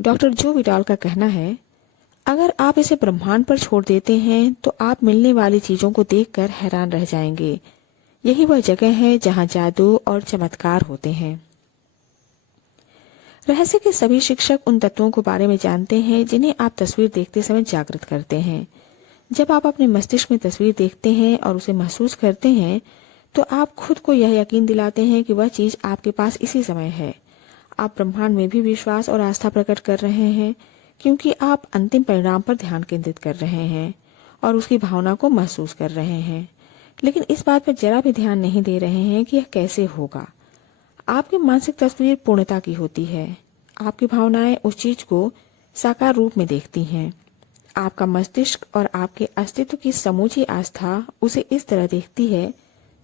Doctor जो Widal का कहना है, अगर आप इसे ब्रह्मांड पर छोड़ देते हैं तो आप मिलने वाली चीजों को देखकर हैरान रह जाएंगे। यही वह जगह है जहां जादू और चमत्कार होते हैं। रहस्य के सभी शिक्षक उन तत्वों के बारे में जानते हैं जिन्हें आप तस्वीर देखते समय जागृत करते हैं। जब आप अपने मस्तिष्क में तस्वीर देखते हैं और उसे महसूस करते हैं तो आप खुद को यह यकीन दिलाते हैं कि वह चीज आपके पास इसी समय है। आप ब्रह्मांड में भी विश्वास और आस्था प्रकट कर रहे हैं क्योंकि आप अंतिम परिणाम पर ध्यान केंद्रित कर रहे हैं और उसकी भावना को महसूस कर रहे हैं, लेकिन इस बात पर जरा भी ध्यान नहीं दे रहे हैं कि यह कैसे होगा। आपकी मानसिक तस्वीर पूर्णता की होती है। आपकी भावनाएं उस चीज को साकार रूप में देखती हैं। आपका मस्तिष्क और आपके अस्तित्व की समूची आस्था उसे इस तरह देखती है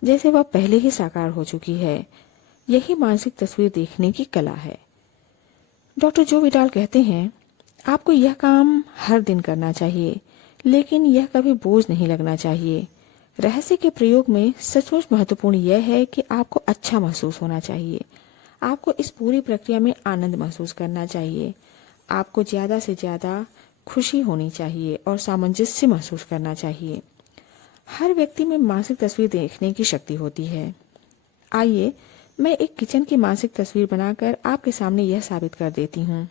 जैसे वह पहले ही साकार हो चुकी है। यही मानसिक तस्वीर देखने की कला है। डॉक्टर जो विडाल कहते हैं, आपको यह काम हर दिन करना चाहिए, लेकिन यह कभी बोझ नहीं लगना चाहिए। रहस्य के प्रयोग में सचमुच महत्वपूर्ण यह है कि आपको अच्छा महसूस होना चाहिए। आपको इस पूरी प्रक्रिया में आनंद महसूस करना चाहिए। आपको ज्यादा से ज्यादा खुशी होनी चाहिए और सामंजस्य महसूस करना चाहिए। हर व्यक्ति में मानसिक तस्वीर देखने की शक्ति होती है। आइए मैं एक किचन की मानसिक तस्वीर बनाकर आपके सामने यह साबित कर देती हूँ।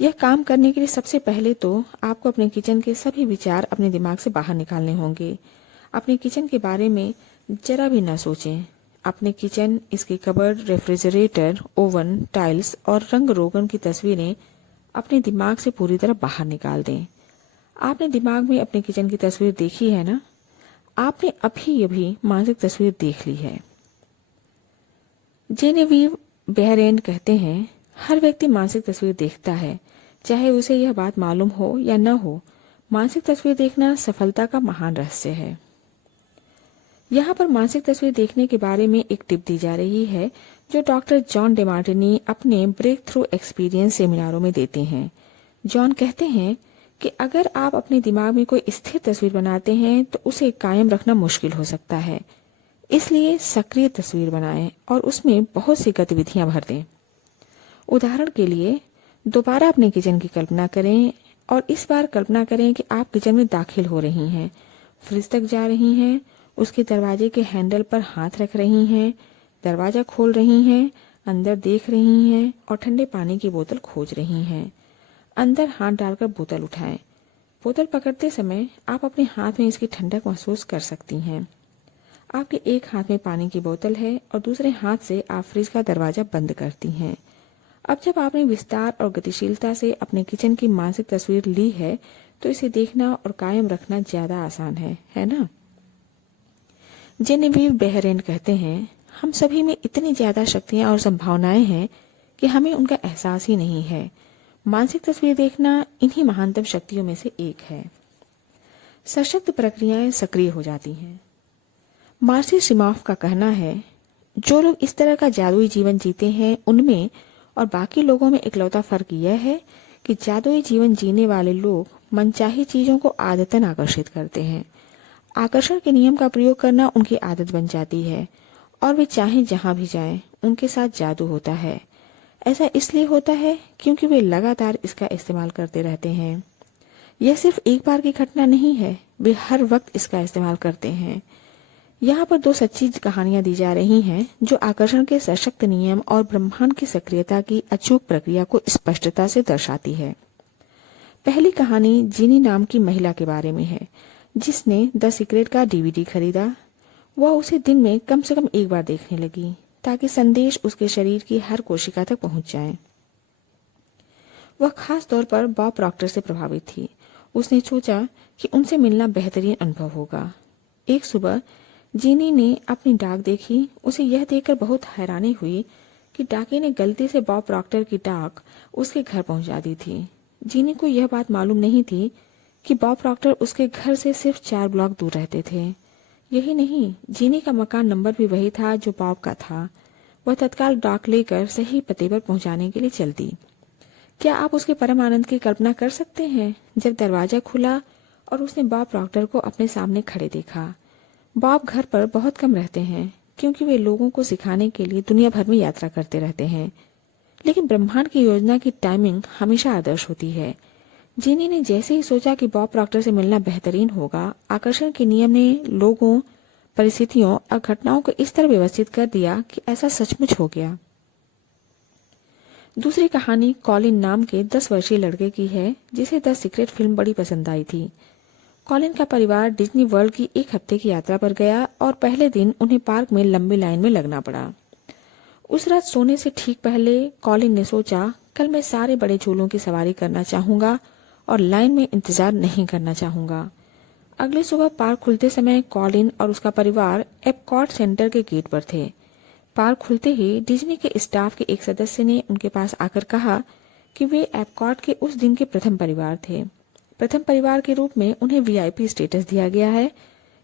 यह काम करने के लिए सबसे पहले तो आपको अपने किचन के सभी विचार अपने दिमाग से बाहर निकालने होंगे। अपने किचन के बारे में जरा भी न सोचें। अपने किचन, इसके कबर्ड, रेफ्रिजरेटर, ओवन, टाइल्स और रंग रोगन की तस्वीरें अपने दिमाग से पूरी तरह बाहर निकाल दें। आपने दिमाग में अपने किचन की तस्वीर देखी है ना? आपने अभी मानसिक तस्वीर देख ली है। जेनेविव बेहरेन कहते हैं, हर व्यक्ति मानसिक तस्वीर देखता है, चाहे उसे यह बात मालूम हो या न हो। मानसिक तस्वीर देखना सफलता का महान रहस्य है। यहाँ पर मानसिक तस्वीर देखने के बारे में एक टिप दी जा रही है जो डॉक्टर जॉन डेमार्टिनी अपने ब्रेक थ्रू एक्सपीरियंस सेमिनारों में देते हैं। जॉन कहते हैं कि अगर आप अपने दिमाग में कोई स्थिर तस्वीर बनाते हैं तो उसे कायम रखना मुश्किल हो सकता है। इसलिए सक्रिय तस्वीर बनाएं और उसमें बहुत सी गतिविधियां भर दें। उदाहरण के लिए, दोबारा अपने किचन की कल्पना करें और इस बार कल्पना करें कि आप किचन में दाखिल हो रही हैं, फ्रिज तक जा रही हैं, उसके दरवाजे के हैंडल पर हाथ रख रही हैं, दरवाजा खोल रही हैं, अंदर देख रही हैं और ठंडे पानी की बोतल खोज रही हैं। अंदर हाथ डालकर बोतल उठाएं। बोतल पकड़ते समय आप अपने हाथ में इसकी ठंडक महसूस कर सकती हैं। आपके एक हाथ में पानी की बोतल है और दूसरे हाथ से आप फ्रिज का दरवाजा बंद करती हैं। अब जब आपने विस्तार और गतिशीलता से अपने किचन की मानसिक तस्वीर ली है तो इसे देखना और कायम रखना ज्यादा आसान है ना? जेनेविव बेहरेन कहते हैं, हम सभी में इतनी ज्यादा शक्तियां और संभावनाएं हैं कि हमें उनका एहसास ही नहीं है। मानसिक तस्वीर देखना इन्हीं महानतम शक्तियों में से एक है। सशक्त प्रक्रियाएं सक्रिय हो जाती हैं। मार्सी सिमॉफ का कहना है, जो लोग इस तरह का जादुई जीवन जीते हैं उनमें और बाकी लोगों में इकलौता फर्क यह है कि जादुई जीवन जीने वाले लोग मनचाही चीजों को आदतन आकर्षित करते हैं। आकर्षण के नियम का प्रयोग करना उनकी आदत बन जाती है और वे चाहे जहां भी जाएं, उनके साथ जादू होता है। ऐसा इसलिए होता है क्योंकि वे लगातार इसका इस्तेमाल करते रहते हैं। यह सिर्फ एक बार की घटना नहीं है, वे हर वक्त इसका इस्तेमाल करते हैं। यहाँ पर दो सच्ची कहानियां दी जा रही हैं जो आकर्षण के सशक्त नियम और ब्रह्मांड की सक्रियता की अचूक प्रक्रिया को स्पष्टता से दर्शाती है। पहली कहानी जीनी नाम की महिला के बारे में है जिसने द सीक्रेट का डीवीडी खरीदा। वह उसे दिन में कम से कम एक बार देखने लगी ताकि संदेश उसके शरीर की हर कोशिका तक पहुंच जाए। वह खास तौर पर बॉब प्रॉक्टर से प्रभावित थी। उसने सोचा कि उनसे मिलना बेहतरीन अनुभव होगा। एक सुबह जीनी ने अपनी डाक देखी। उसे यह देखकर बहुत हैरानी हुई कि डाके ने गलती से बॉब प्रॉक्टर की डाक उसके घर पहुंचा दी थी। जीनी को यह बात मालूम नहीं थी कि बॉब प्रॉक्टर उसके घर से सिर्फ 4 ब्लॉक दूर रहते थे। यही नहीं, जीनी का मकान नंबर भी वही था जो बॉब का था। वह तत्काल डाक लेकर सही पते पर पहुंचाने के लिए चल दी। क्या आप उसके परम आनंद की कल्पना कर सकते हैं जब दरवाजा खुला और उसने बॉब प्रॉक्टर को अपने सामने खड़े देखा। बॉब घर पर बहुत कम रहते हैं क्योंकि वे लोगों को सिखाने के लिए दुनिया भर में यात्रा करते रहते हैं, लेकिन ब्रह्मांड की योजना की टाइमिंग हमेशा आदर्श होती है। जीनी ने जैसे ही सोचा कि बॉब प्रॉक्टर से मिलना बेहतरीन होगा, आकर्षण के नियम ने लोगों, परिस्थितियों और घटनाओं को इस तरह व्यवस्थित कर दिया कि ऐसा सचमुच हो गया। दूसरी कहानी कॉलिन नाम के 10 वर्षीय लड़के की है, जिसे द सीक्रेट फिल्म बड़ी पसंद आई थी। कॉलिन का परिवार डिज्नी वर्ल्ड की एक हफ्ते की यात्रा पर गया और पहले दिन उन्हें पार्क में लंबी लाइन में लगना पड़ा। उस रात सोने से ठीक पहले कॉलिन ने सोचा, कल मैं सारे बड़े झूलों की सवारी करना चाहूंगा और लाइन में इंतजार नहीं करना चाहूंगा। अगले सुबह पार्क खुलते समय कॉलिन और उसका परिवार एपकॉट सेंटर के गेट पर थे। पार्क खुलते ही डिज्नी के स्टाफ के एक सदस्य ने उनके पास आकर कहा कि वे एपकॉट के उस दिन के प्रथम परिवार थे। प्रथम परिवार के रूप में उन्हें वीआईपी स्टेटस दिया गया है।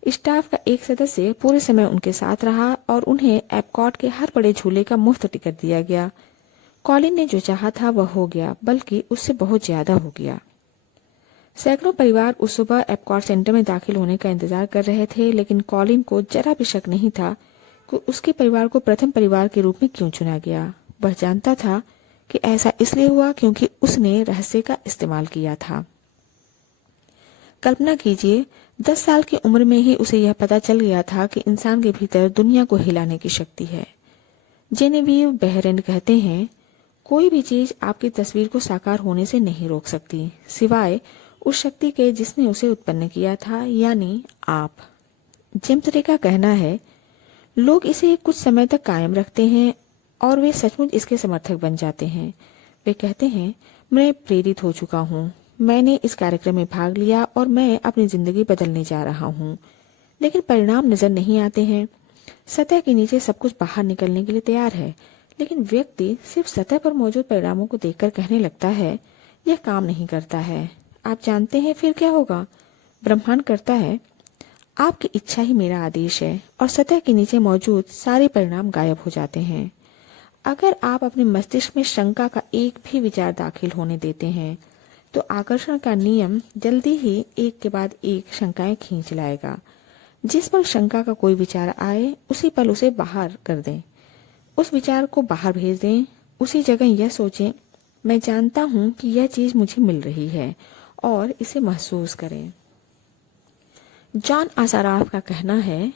स्टाफ का एक सदस्य पूरे समय उनके साथ रहा और उन्हें एपकॉट के हर बड़े झूले का मुफ्त टिकट दिया गया। कॉलिन ने जो चाहा था वह हो गया, बल्कि उससे बहुत ज्यादा हो गया। सैकड़ों परिवार उस सुबह एपकॉट सेंटर में दाखिल होने का इंतजार कर रहे थे, लेकिन कॉलिन को जरा भी शक नहीं था कि उसके परिवार को प्रथम परिवार के रूप में क्यों चुना गया। वह जानता था कि ऐसा इसलिए हुआ क्योंकि उसने रहस्य का इस्तेमाल किया था। कल्पना कीजिए, 10 साल की उम्र में ही उसे यह पता चल गया था कि इंसान के भीतर दुनिया को हिलाने की शक्ति है। जेनेविव बेहरेंड कहते हैं, कोई भी चीज आपकी तस्वीर को साकार होने से नहीं रोक सकती, सिवाय उस शक्ति के जिसने उसे उत्पन्न किया था, यानी आप। जेम्स रे का कहना है, लोग इसे कुछ समय तक कायम रखते हैं और वे सचमुच इसके समर्थक बन जाते हैं। वे कहते हैं, मैं प्रेरित हो चुका हूँ, मैंने इस कार्यक्रम में भाग लिया और मैं अपनी जिंदगी बदलने जा रहा हूँ। लेकिन परिणाम नजर नहीं आते हैं। सतह के नीचे सब कुछ बाहर निकलने के लिए तैयार है, लेकिन व्यक्ति सिर्फ सतह पर मौजूद परिणामों को देखकर कहने लगता है, यह काम नहीं करता है। आप जानते हैं फिर क्या होगा? ब्रह्मांड करता है, आपकी इच्छा ही मेरा आदेश है, और सतह के नीचे मौजूद सारे परिणाम गायब हो जाते हैं। अगर आप अपने मस्तिष्क में शंका का एक भी विचार दाखिल होने देते हैं, तो आकर्षण का नियम जल्दी ही एक के बाद एक शंकाएं खींच लाएगा। जिस पल शंका का कोई विचार आए, उसी पल उसे बाहर कर दें, उस विचार को बाहर भेज दें। उसी जगह यह सोचें, मैं जानता हूं कि यह चीज मुझे मिल रही है, और इसे महसूस करें। जॉन आसाराफ का कहना है,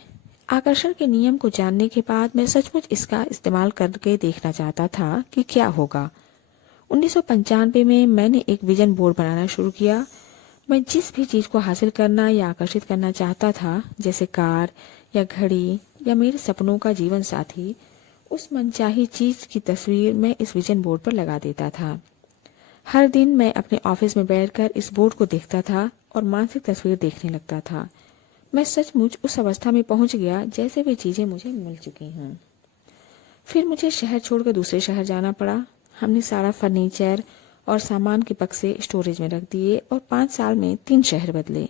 आकर्षण के नियम को जानने के बाद मैं सचमुच इसका इस्तेमाल करके देखना चाहता था कि क्या होगा। 1995 में मैंने एक विजन बोर्ड बनाना शुरू किया। मैं जिस भी चीज को हासिल करना या आकर्षित करना चाहता था, जैसे कार या घड़ी या मेरे सपनों का जीवन साथी, उस मनचाही चीज की तस्वीर मैं इस विजन बोर्ड पर लगा देता था। हर दिन मैं अपने ऑफिस में बैठकर इस बोर्ड को देखता था और मानसिक तस्वीर देखने लगता था। मैं सचमुच उस अवस्था में पहुंच गया जैसे वे चीजें मुझे मिल चुकी हों। फिर मुझे शहर छोड़कर दूसरे शहर जाना पड़ा। हमने सारा फर्नीचर और सामान के बक्से स्टोरेज में रख दिए और 5 साल में 3 शहर बदले।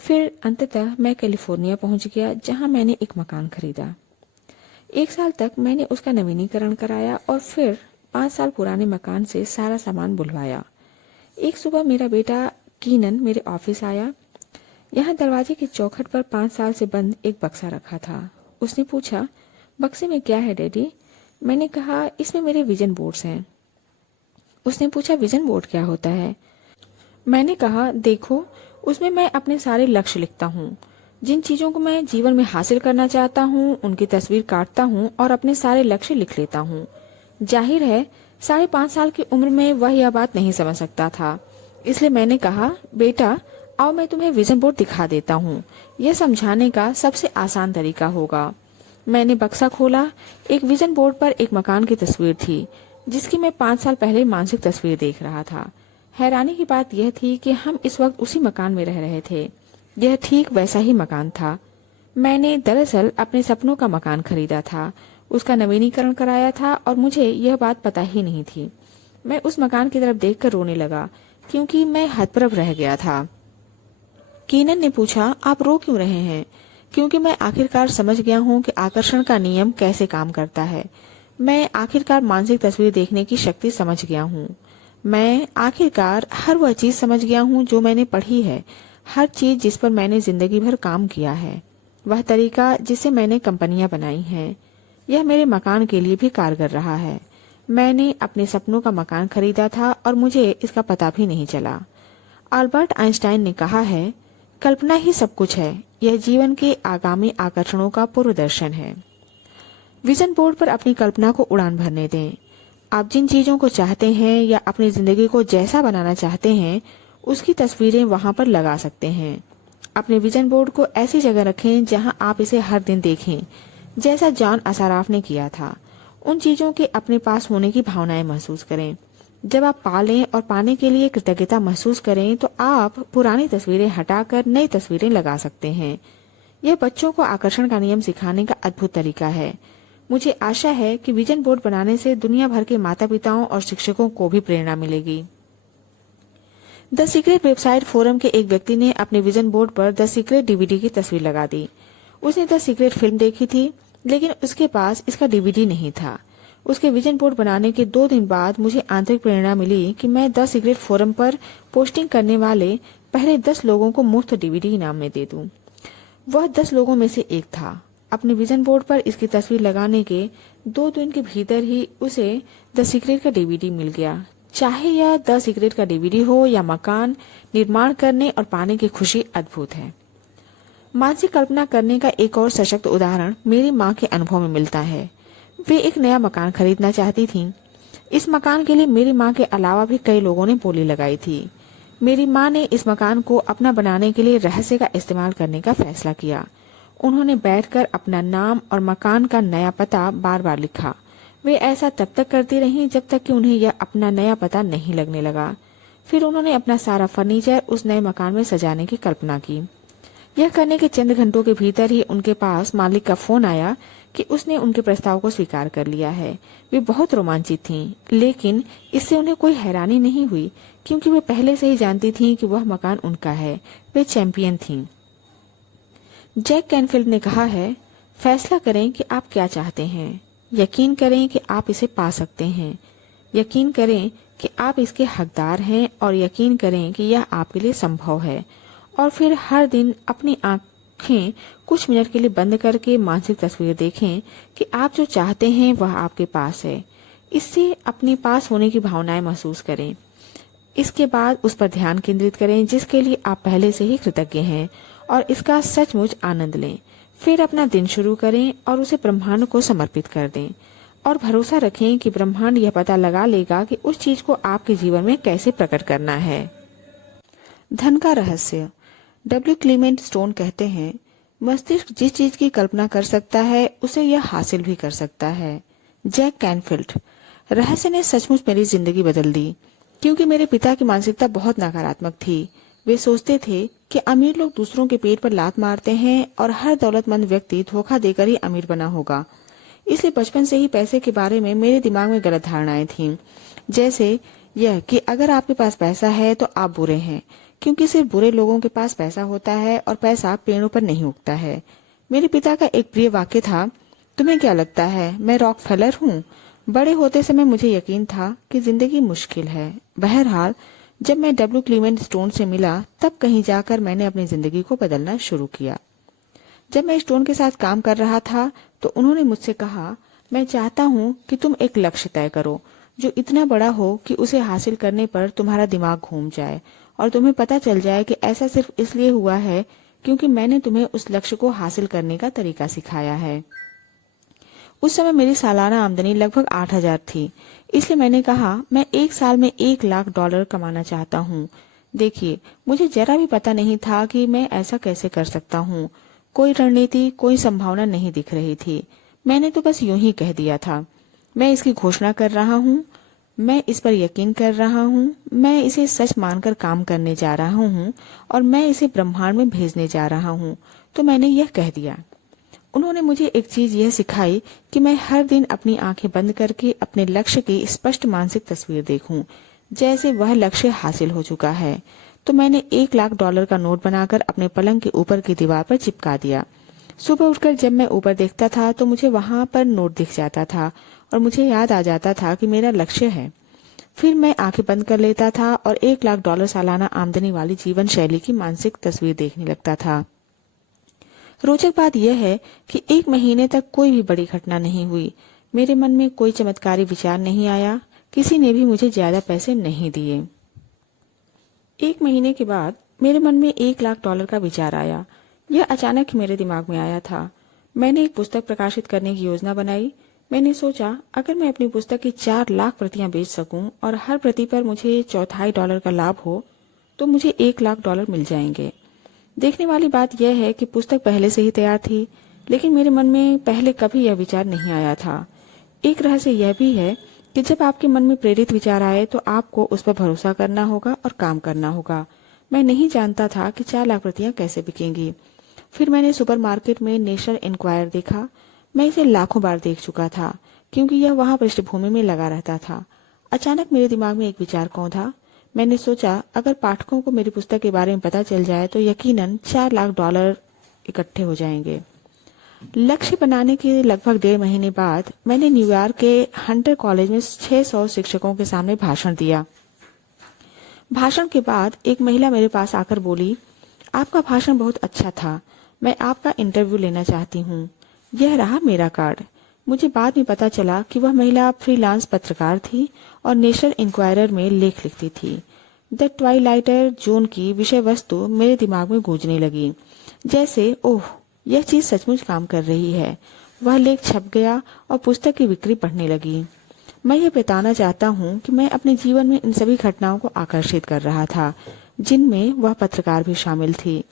फिर अंततः मैं कैलिफोर्निया पहुंच गया, जहां मैंने एक मकान खरीदा। 1 साल तक मैंने उसका नवीनीकरण कराया और फिर 5 साल पुराने मकान से सारा सामान बुलवाया। एक सुबह मेरा बेटा कीनन मेरे ऑफिस आया। यहाँ दरवाजे की चौखट पर 5 साल से बंद एक बक्सा रखा था। उसने पूछा, बक्से में क्या है डैडी? मैंने कहा, इसमें मेरे विजन बोर्ड्स हैं। उसने पूछा, विजन बोर्ड क्या होता है? मैंने कहा, देखो, उसमें मैं अपने सारे लक्ष्य लिखता हूँ। जिन चीजों को मैं जीवन में हासिल करना चाहता हूँ, उनकी तस्वीर काटता हूँ और अपने सारे लक्ष्य लिख लेता हूँ। जाहिर है 5.5 साल की उम्र में वह यह बात नहीं समझ सकता था, इसलिए मैंने कहा, बेटा आओ मैं तुम्हें विजन बोर्ड दिखा देता हूँ। यह समझाने का सबसे आसान तरीका होगा। मैंने बक्सा खोला। एक विजन बोर्ड पर एक मकान की तस्वीर थी, जिसकी मैं 5 साल पहले मानसिक तस्वीर देख रहा था। हैरानी की बात यह थी कि हम इस वक्त उसी मकान में रह रहे थे। यह ठीक वैसा ही मकान था। मैंने दरअसल अपने सपनों का मकान खरीदा था, उसका नवीनीकरण कराया था और मुझे यह बात पता ही नहीं थी। मैं उस मकान की तरफ देखकर रोने लगा, क्योंकि मैं हतप्रभ रह गया था। कीनन ने पूछा, आप रो क्यों रहे हैं? क्योंकि मैं आखिरकार समझ गया हूँ कि आकर्षण का नियम कैसे काम करता है। मैं आखिरकार मानसिक तस्वीर देखने की शक्ति समझ गया हूँ। मैं आखिरकार हर वह चीज समझ गया हूँ जो मैंने पढ़ी है, हर चीज जिस पर मैंने जिंदगी भर काम किया है, वह तरीका जिससे मैंने कंपनियां बनाई हैं। यह मेरे मकान के लिए भी कारगर रहा है। मैंने अपने सपनों का मकान खरीदा था और मुझे इसका पता भी नहीं चला। अल्बर्ट आइंस्टाइन ने कहा है, कल्पना ही सब कुछ है, यह जीवन के आगामी आकर्षणों का पूर्वदर्शन है। विजन बोर्ड पर अपनी कल्पना को उड़ान भरने दें। आप जिन चीजों को चाहते हैं या अपनी जिंदगी को जैसा बनाना चाहते हैं, उसकी तस्वीरें वहां पर लगा सकते हैं। अपने विजन बोर्ड को ऐसी जगह रखें जहां आप इसे हर दिन देखें, जैसा जॉन असाराफ ने किया था। उन चीजों के अपने पास होने की भावनाएं महसूस करें। जब आप पालें और पाने के लिए कृतज्ञता महसूस करें तो आप पुरानी तस्वीरें हटाकर नई तस्वीरें लगा सकते हैं। यह बच्चों को आकर्षण का नियम सिखाने का अद्भुत तरीका है। मुझे आशा है कि विजन बोर्ड बनाने से दुनिया भर के माता पिताओं और शिक्षकों को भी प्रेरणा मिलेगी। द सीक्रेट वेबसाइट फोरम के एक व्यक्ति ने अपने विजन बोर्ड पर द सीक्रेट डीवीडी की तस्वीर लगा दी। उसने द सीक्रेट फिल्म देखी थी, लेकिन उसके पास इसका डीवीडी नहीं था। उसके विजन बोर्ड बनाने के 2 दिन बाद मुझे आंतरिक प्रेरणा मिली कि मैं द सीक्रेट फोरम पर पोस्टिंग करने वाले पहले 10 लोगों को मुफ्त डीवीडी इनाम में दे दूं। वह 10 लोगों में से एक था। अपने विजन बोर्ड पर इसकी तस्वीर लगाने के 2 दिन के भीतर ही उसे द सीक्रेट का डीवीडी मिल गया। चाहे यह द सीक्रेट का डीवीडी हो या मकान, निर्माण करने और पाने की खुशी अद्भुत है। मानसिक कल्पना करने का एक और सशक्त उदाहरण मेरी माँ के अनुभव में मिलता है। वे एक नया मकान खरीदना चाहती थीं। इस मकान के लिए मेरी माँ के अलावा भी कई लोगों ने बोली लगाई थी। मेरी माँ ने इस मकान को अपना बनाने के लिए रहस्य का इस्तेमाल करने का फैसला किया। उन्होंने बैठकर अपना नाम और मकान का नया पता बार बार लिखा। वे ऐसा तब तक करती रहीं जब तक कि उन्हें यह अपना नया पता नहीं लगने लगा। फिर उन्होंने अपना सारा फर्नीचर उस नए मकान में सजाने की कल्पना की। यह करने के चंद घंटों के भीतर ही उनके पास मालिक का फोन आया कि उसने उनके प्रस्ताव को स्वीकार कर लिया है। वे बहुत रोमांचित थीं, लेकिन इससे उन्हें कोई हैरानी नहीं हुई, क्योंकि वे पहले से ही जानती थीं कि वह मकान उनका है। वे चैंपियन थीं। जैक कैनफील्ड ने कहा है, फैसला करें कि आप क्या चाहते हैं। यकीन करें कि आप इसे पा सकते हैं। यकीन करें कि आप इसके हकदार हैं और यकीन करें कि यह आपके लिए संभव है। और फिर हर दिन अपनी आंखें कुछ मिनट के लिए बंद करके मानसिक तस्वीर देखें कि आप जो चाहते हैं वह आपके पास है। इससे अपने पास होने की भावनाएं महसूस करें। इसके बाद उस पर ध्यान केंद्रित करें जिसके लिए आप पहले से ही कृतज्ञ हैं और इसका सचमुच आनंद लें। फिर अपना दिन शुरू करें और उसे ब्रह्मांड को समर्पित कर दें और भरोसा रखें कि ब्रह्मांड यह पता लगा लेगा कि उस चीज को आपके जीवन में कैसे प्रकट करना है। धन का रहस्य। डब्ल्यू क्लीमेंट स्टोन कहते हैं, मस्तिष्क जिस चीज की कल्पना कर सकता है उसे यह हासिल भी कर सकता है। Jack Canfield. रहस्य ने सचमुच मेरी जिंदगी बदल दी, क्योंकि मेरे पिता की मानसिकता बहुत नकारात्मक थी। वे सोचते थे कि अमीर लोग दूसरों के पेट पर लात मारते हैं और हर दौलतमंद व्यक्ति धोखा देकर ही अमीर बना होगा। इसलिए बचपन से ही पैसे के बारे में मेरे दिमाग में गलत धारणाएं थीं, जैसे यह कि अगर आपके पास पैसा है तो आप बुरे हैं, क्योंकि सिर्फ बुरे लोगों के पास पैसा होता है और पैसा पेड़ों पर नहीं उगता है। मेरे पिता का एक प्रिय वाक्य था, तुम्हें क्या लगता है मैं रॉकफेलर हूँ? बड़े होते समय मुझे यकीन था कि जिंदगी मुश्किल है। बहरहाल जब मैं डब्ल्यू क्लीमेंट स्टोन से मिला तब कहीं जाकर मैंने अपनी जिंदगी को बदलना शुरू किया। जब मैं स्टोन के साथ काम कर रहा था तो उन्होंने मुझसे कहा, मैं चाहता हूँ कि तुम एक लक्ष्य तय करो जो इतना बड़ा हो कि उसे हासिल करने पर तुम्हारा दिमाग घूम जाए और तुम्हें पता चल जाए कि ऐसा सिर्फ इसलिए हुआ है क्योंकि मैंने तुम्हें उस लक्ष्य को हासिल करने का तरीका सिखाया है। उस समय मेरी सालाना आमदनी लगभग 8,000 थी, इसलिए मैंने कहा मैं 1 साल में $1 लाख कमाना चाहता हूँ। देखिए, मुझे जरा भी पता नहीं था कि मैं ऐसा कैसे कर सकता हूँ। कोई रणनीति, कोई संभावना नहीं दिख रही थी। मैंने तो बस यूं ही कह दिया था, मैं इसकी घोषणा कर रहा हूँ, मैं इस पर यकीन कर रहा हूँ, मैं इसे सच मानकर काम करने जा रहा हूँ और मैं इसे ब्रह्मांड में भेजने जा रहा हूँ। तो मैंने यह कह दिया। उन्होंने मुझे एक चीज यह सिखाई कि मैं हर दिन अपनी आंखें बंद करके अपने लक्ष्य की स्पष्ट मानसिक तस्वीर देखूं, जैसे वह लक्ष्य हासिल हो चुका है। तो मैंने $1 लाख का नोट बनाकर अपने पलंग के ऊपर की दीवार पर चिपका दिया। सुबह उठकर जब मैं ऊपर देखता था तो मुझे वहां पर नोट दिख जाता था और मुझे याद आ जाता था कि मेरा लक्ष्य है। फिर मैं आंखें बंद कर लेता था और $1 लाख सालाना आमदनी वाली जीवन शैली की मानसिक तस्वीर देखने लगता था। रोचक बात यह है कि 1 महीने तक कोई भी बड़ी घटना नहीं हुई। मेरे मन में कोई चमत्कारी विचार नहीं आया, किसी ने भी मुझे ज्यादा पैसे नहीं दिए। 1 महीने के बाद मेरे मन में $1 लाख का विचार आया। यह अचानक ही मेरे दिमाग में आया था। मैंने एक पुस्तक प्रकाशित करने की योजना बनाई। मैंने सोचा, अगर मैं अपनी पुस्तक की 4 लाख प्रतियां बेच सकूं और हर प्रति पर मुझे $0.25 का लाभ हो तो मुझे $1 लाख मिल जाएंगे। देखने वाली बात यह है कि पुस्तक पहले से ही तैयार थी, लेकिन मेरे मन में पहले कभी यह विचार नहीं आया था। एक रहस्य यह भी है कि जब आपके मन में प्रेरित विचार आए तो आपको उस पर भरोसा करना होगा और काम करना होगा। मैं नहीं जानता था कि 4 लाख प्रतियां कैसे बिकेंगी। फिर मैंने सुपरमार्केट में नेशनल इंक्वायर देखा। मैं इसे लाखों बार देख चुका था, क्योंकि यह वहां पृष्ठभूमि में लगा रहता था। अचानक मेरे दिमाग में एक विचार कौंधा। मैंने सोचा, अगर पाठकों को मेरी पुस्तक के बारे में पता चल जाए तो यकीनन $4 लाख इकट्ठे हो जाएंगे। लक्ष्य बनाने के लगभग 1.5 महीने बाद मैंने न्यूयॉर्क के हंटर कॉलेज में 600 शिक्षकों के सामने भाषण दिया। भाषण के बाद एक महिला मेरे पास आकर बोली, आपका भाषण बहुत अच्छा था, मैं आपका इंटरव्यू लेना चाहती हूँ। यह रहा मेरा कार्ड। मुझे बाद में पता चला कि वह महिला फ्रीलांस पत्रकार थी और नेशनल इंक्वायरर में लेख लिखती थी। द ट्वाइलाइटर जोन की विषय वस्तु मेरे दिमाग में गूंजने लगी, जैसे ओह, यह चीज सचमुच काम कर रही है। वह लेख छप गया और पुस्तक की बिक्री बढ़ने लगी। मैं यह बताना चाहता हूँ कि मैं अपने जीवन में इन सभी घटनाओं को आकर्षित कर रहा था, जिनमें वह पत्रकार भी शामिल थी।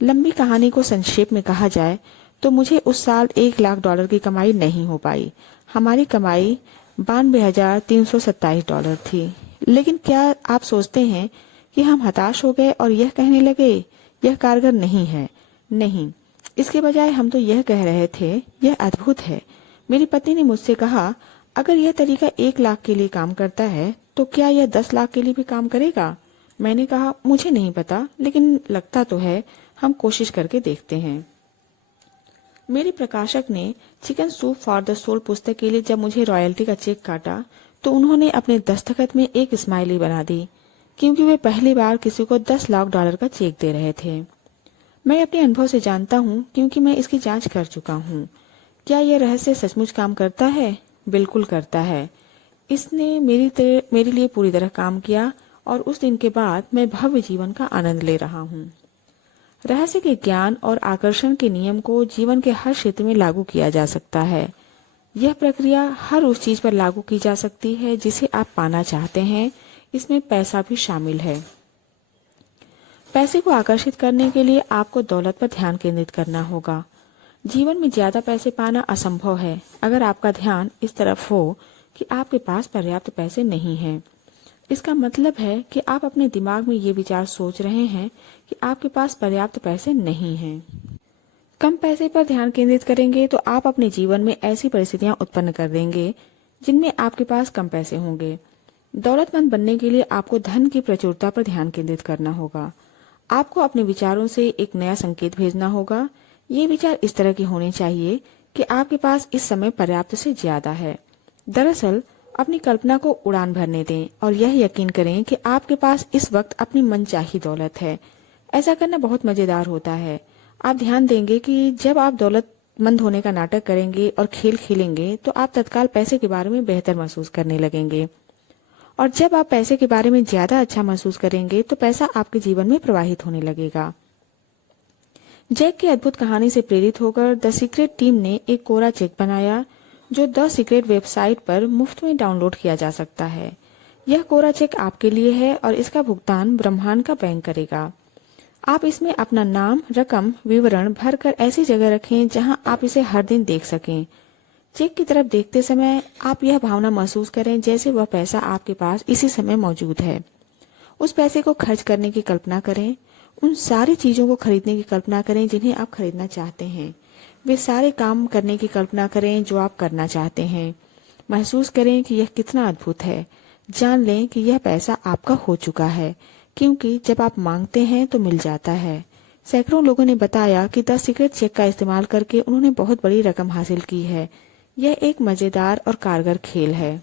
लंबी कहानी को संक्षेप में कहा जाए तो मुझे उस साल $1 लाख की कमाई नहीं हो पाई। हमारी कमाई $92,327 थी। लेकिन क्या आप सोचते हैं कि हम हताश हो गए और यह कहने लगे, यह कारगर नहीं है? नहीं, इसके बजाय हम तो यह कह रहे थे, यह अद्भुत है। मेरी पत्नी ने मुझसे कहा, अगर यह तरीका 1 लाख के लिए काम करता है तो क्या यह 10 लाख के लिए भी काम करेगा? मैंने कहा, मुझे नहीं पता, लेकिन लगता तो है, हम कोशिश करके देखते हैं। मेरे प्रकाशक ने chicken soup for the soul पुस्तक के लिए जब मुझे रॉयल्टी का चेक काटा तो उन्होंने अपने दस्तखत में एक स्माइली बना दी, क्योंकि वे पहली बार किसी को $10 लाख का चेक दे रहे थे। मैं अपने अनुभव से जानता हूँ, क्योंकि मैं इसकी जांच कर चुका हूँ। क्या यह रहस्य सचमुच काम करता है? बिल्कुल करता है। इसने मेरे लिए पूरी तरह काम किया और उस दिन के बाद मैं भव्य जीवन का आनंद ले रहा हूँ। रहस्य के ज्ञान और आकर्षण के नियम को जीवन के हर क्षेत्र में लागू किया जा सकता है। यह प्रक्रिया हर उस चीज पर लागू की जा सकती है जिसे आप पाना चाहते हैं। इसमें पैसा भी शामिल है। पैसे को आकर्षित करने के लिए आपको दौलत पर ध्यान केंद्रित करना होगा। जीवन में ज्यादा पैसे पाना असंभव है अगर आपका ध्यान इस तरफ हो कि आपके पास पर्याप्त पैसे नहीं हैं। इसका मतलब है कि आप अपने दिमाग में ये विचार सोच रहे हैं कि आपके पास पर्याप्त पैसे नहीं हैं। कम पैसे पर ध्यान केंद्रित करेंगे तो आप अपने जीवन में ऐसी परिस्थितियां उत्पन्न कर देंगे जिनमें आपके पास कम पैसे होंगे। दौलतमंद बनने के लिए आपको धन की प्रचुरता पर ध्यान केंद्रित करना होगा। आपको अपने विचारों से एक नया संकेत भेजना होगा। ये विचार इस तरह के होने चाहिए कि आपके पास इस समय पर्याप्त से ज्यादा है। दरअसल अपनी कल्पना को उड़ान भरने दें और यह यकीन करें कि आपके पास इस वक्त अपनी मनचाही दौलत है। ऐसा करना बहुत मजेदार होता है। आप ध्यान देंगे कि जब आप दौलतमंद होने का नाटक करेंगे और खेल खेलेंगे तो आप तत्काल पैसे के बारे में बेहतर महसूस करने लगेंगे, और जब आप पैसे के बारे में ज्यादा अच्छा महसूस करेंगे तो पैसा आपके जीवन में प्रवाहित होने लगेगा। जैक की अद्भुत कहानी से प्रेरित होकर द सीक्रेट टीम ने एक कोरा चेक बनाया जो द सीक्रेट वेबसाइट पर मुफ्त में डाउनलोड किया जा सकता है। यह कोरा चेक आपके लिए है और इसका भुगतान ब्रह्मांड का बैंक करेगा। आप इसमें अपना नाम, रकम, विवरण भरकर ऐसी जगह रखें जहां आप इसे हर दिन देख सकें। चेक की तरफ देखते समय आप यह भावना महसूस करें जैसे वह पैसा आपके पास इसी समय मौजूद है। उस पैसे को खर्च करने की कल्पना करें। उन सारी चीजों को खरीदने की कल्पना करें जिन्हें आप खरीदना चाहते हैं। वे सारे काम करने की कल्पना करें जो आप करना चाहते हैं। महसूस करें कि यह कितना अद्भुत है। जान लें कि यह पैसा आपका हो चुका है, क्योंकि जब आप मांगते हैं तो मिल जाता है। सैकड़ों लोगों ने बताया कि द सीक्रेट चेक का इस्तेमाल करके उन्होंने बहुत बड़ी रकम हासिल की है। यह एक मजेदार और कारगर खेल है।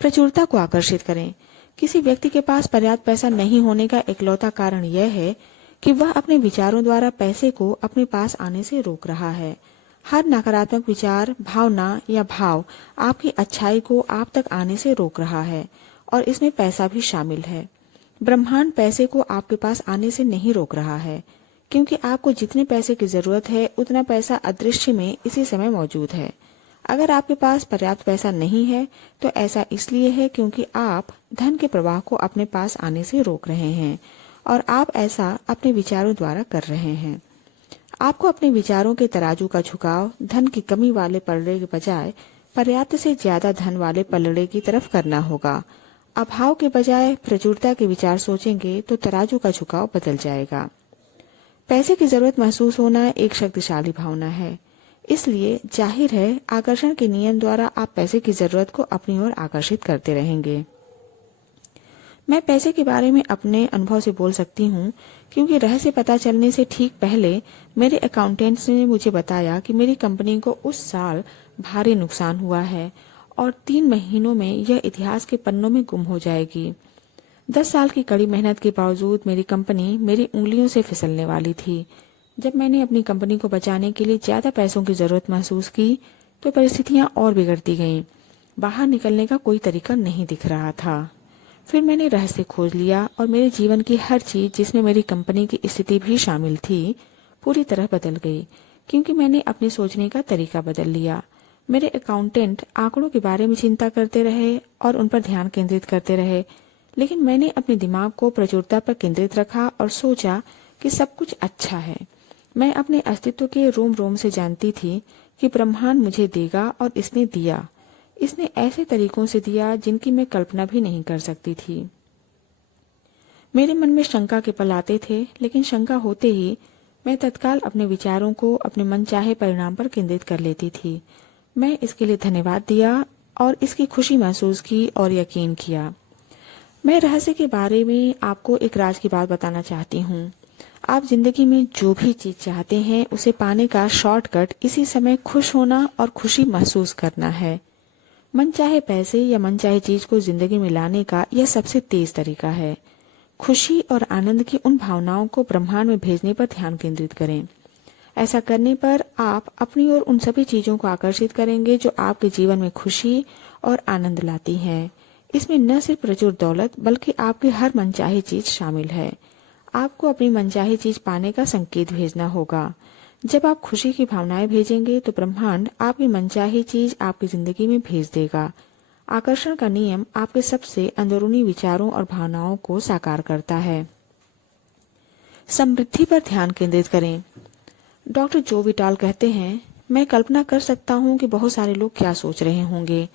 प्रचुरता को आकर्षित करें। किसी व्यक्ति के पास पर्याप्त पैसा नहीं होने का इकलौता कारण यह है कि वह अपने विचारों द्वारा पैसे को अपने पास आने से रोक रहा है। हर नकारात्मक विचार, भावना या भाव आपकी अच्छाई को आप तक आने से रोक रहा है और इसमें पैसा भी शामिल है। ब्रह्मांड पैसे को आपके पास आने से नहीं रोक रहा है, क्योंकि आपको जितने पैसे की जरूरत है उतना पैसा अदृश्य में इसी समय मौजूद है। अगर आपके पास पर्याप्त पैसा नहीं है तो ऐसा इसलिए है क्योंकि आप धन के प्रवाह को अपने पास आने से रोक रहे हैं और आप ऐसा अपने विचारों द्वारा कर रहे हैं। आपको अपने विचारों के तराजू का झुकाव धन की कमी वाले पलड़े के बजाय पर्याप्त से ज्यादा धन वाले पलड़े की तरफ करना होगा। अभाव के बजाय प्रचुरता के विचार सोचेंगे तो तराजू का झुकाव बदल जाएगा। पैसे की जरूरत महसूस होना एक शक्तिशाली भावना है, इसलिए जाहिर है आकर्षण के नियम द्वारा आप पैसे की जरूरत को अपनी ओर आकर्षित करते रहेंगे। मैं पैसे के बारे में अपने अनुभव से बोल सकती हूँ, क्योंकि रहस्य पता चलने से ठीक पहले मेरे अकाउंटेंट्स ने मुझे बताया कि मेरी कंपनी को उस साल भारी नुकसान हुआ है और 3 महीनों में यह इतिहास के पन्नों में गुम हो जाएगी। 10 साल की कड़ी मेहनत के बावजूद मेरी कंपनी मेरी उंगलियों से फिसलने वाली थी। जब मैंने अपनी कंपनी को बचाने के लिए ज्यादा पैसों की जरूरत महसूस की तो परिस्थितियां और बिगड़ती गईं। बाहर निकलने का कोई तरीका नहीं दिख रहा था। फिर मैंने रहस्य खोज लिया और मेरे जीवन की हर चीज, जिसमें मेरी कंपनी की स्थिति भी शामिल थी, पूरी तरह बदल गई, क्योंकि मैंने अपने सोचने का तरीका बदल लिया। मेरे अकाउंटेंट आंकड़ों के बारे में चिंता करते रहे और उन पर ध्यान केंद्रित करते रहे, लेकिन मैंने अपने दिमाग को प्रचुरता पर केंद्रित रखा और सोचा कि सब कुछ अच्छा है। मैं अपने अस्तित्व के रोम रोम से जानती थी कि ब्रह्मांड मुझे देगा और इसने दिया। इसने ऐसे तरीकों से दिया जिनकी मैं कल्पना भी नहीं कर सकती थी। मेरे मन में शंका के पल आते थे, लेकिन शंका होते ही मैं तत्काल अपने विचारों को अपने मनचाहे परिणाम पर केंद्रित कर लेती थी। मैं इसके लिए धन्यवाद दिया और इसकी खुशी महसूस की और यकीन किया। मैं रहस्य के बारे में आपको एक राज की बात बताना चाहती हूँ। आप जिंदगी में जो भी चीज चाहते हैं उसे पाने का शॉर्टकट इसी समय खुश होना और खुशी महसूस करना है। मनचाहे पैसे या मनचाहे चीज को जिंदगी में लाने का यह सबसे तेज तरीका है। खुशी और आनंद की उन भावनाओं को ब्रह्मांड में भेजने पर ध्यान केंद्रित करें। ऐसा करने पर आप अपनी ओर उन सभी चीजों को आकर्षित करेंगे जो आपके जीवन में खुशी और आनंद लाती हैं। इसमें न सिर्फ प्रचुर दौलत बल्कि आपकी हर मनचाही चीज शामिल है। आपको अपनी मनचाही चीज पाने का संकेत भेजना होगा। जब आप खुशी की भावनाएं भेजेंगे तो ब्रह्मांड आपकी मनचाही चीज आपकी जिंदगी में भेज देगा। आकर्षण का नियम आपके सबसे अंदरूनी विचारों और भावनाओं को साकार करता है। समृद्धि पर ध्यान केंद्रित करें। डॉक्टर जो विटाल कहते हैं, मैं कल्पना कर सकता हूँ कि बहुत सारे लोग क्या सोच रहे होंगे।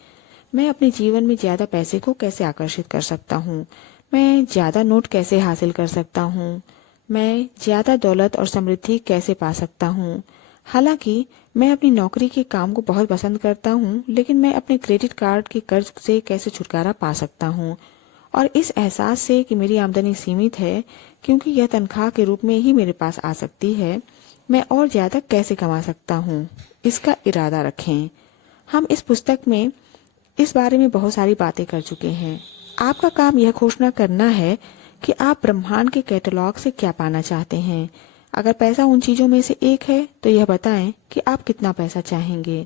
मैं अपने जीवन में ज्यादा पैसे को कैसे आकर्षित कर सकता हूँ। मैं ज्यादा नोट कैसे हासिल कर सकता हूँ। मैं ज्यादा दौलत और समृद्धि कैसे पा सकता हूँ। हालांकि मैं अपनी नौकरी के काम को बहुत पसंद करता हूँ, लेकिन मैं अपने क्रेडिट कार्ड के कर्ज से कैसे छुटकारा पा सकता हूँ। और इस एहसास से कि मेरी आमदनी सीमित है, क्योंकि यह तनख्वाह के रूप में ही मेरे पास आ सकती है, मैं और ज्यादा कैसे कमा सकता हूँ, इसका इरादा रखें। हम इस पुस्तक में इस बारे में बहुत सारी बातें कर चुके हैं। आपका काम यह घोषणा करना है कि आप ब्रह्मांड के कैटलॉग से क्या पाना चाहते हैं। अगर पैसा उन चीजों में से एक है तो यह बताएं कि आप कितना पैसा चाहेंगे।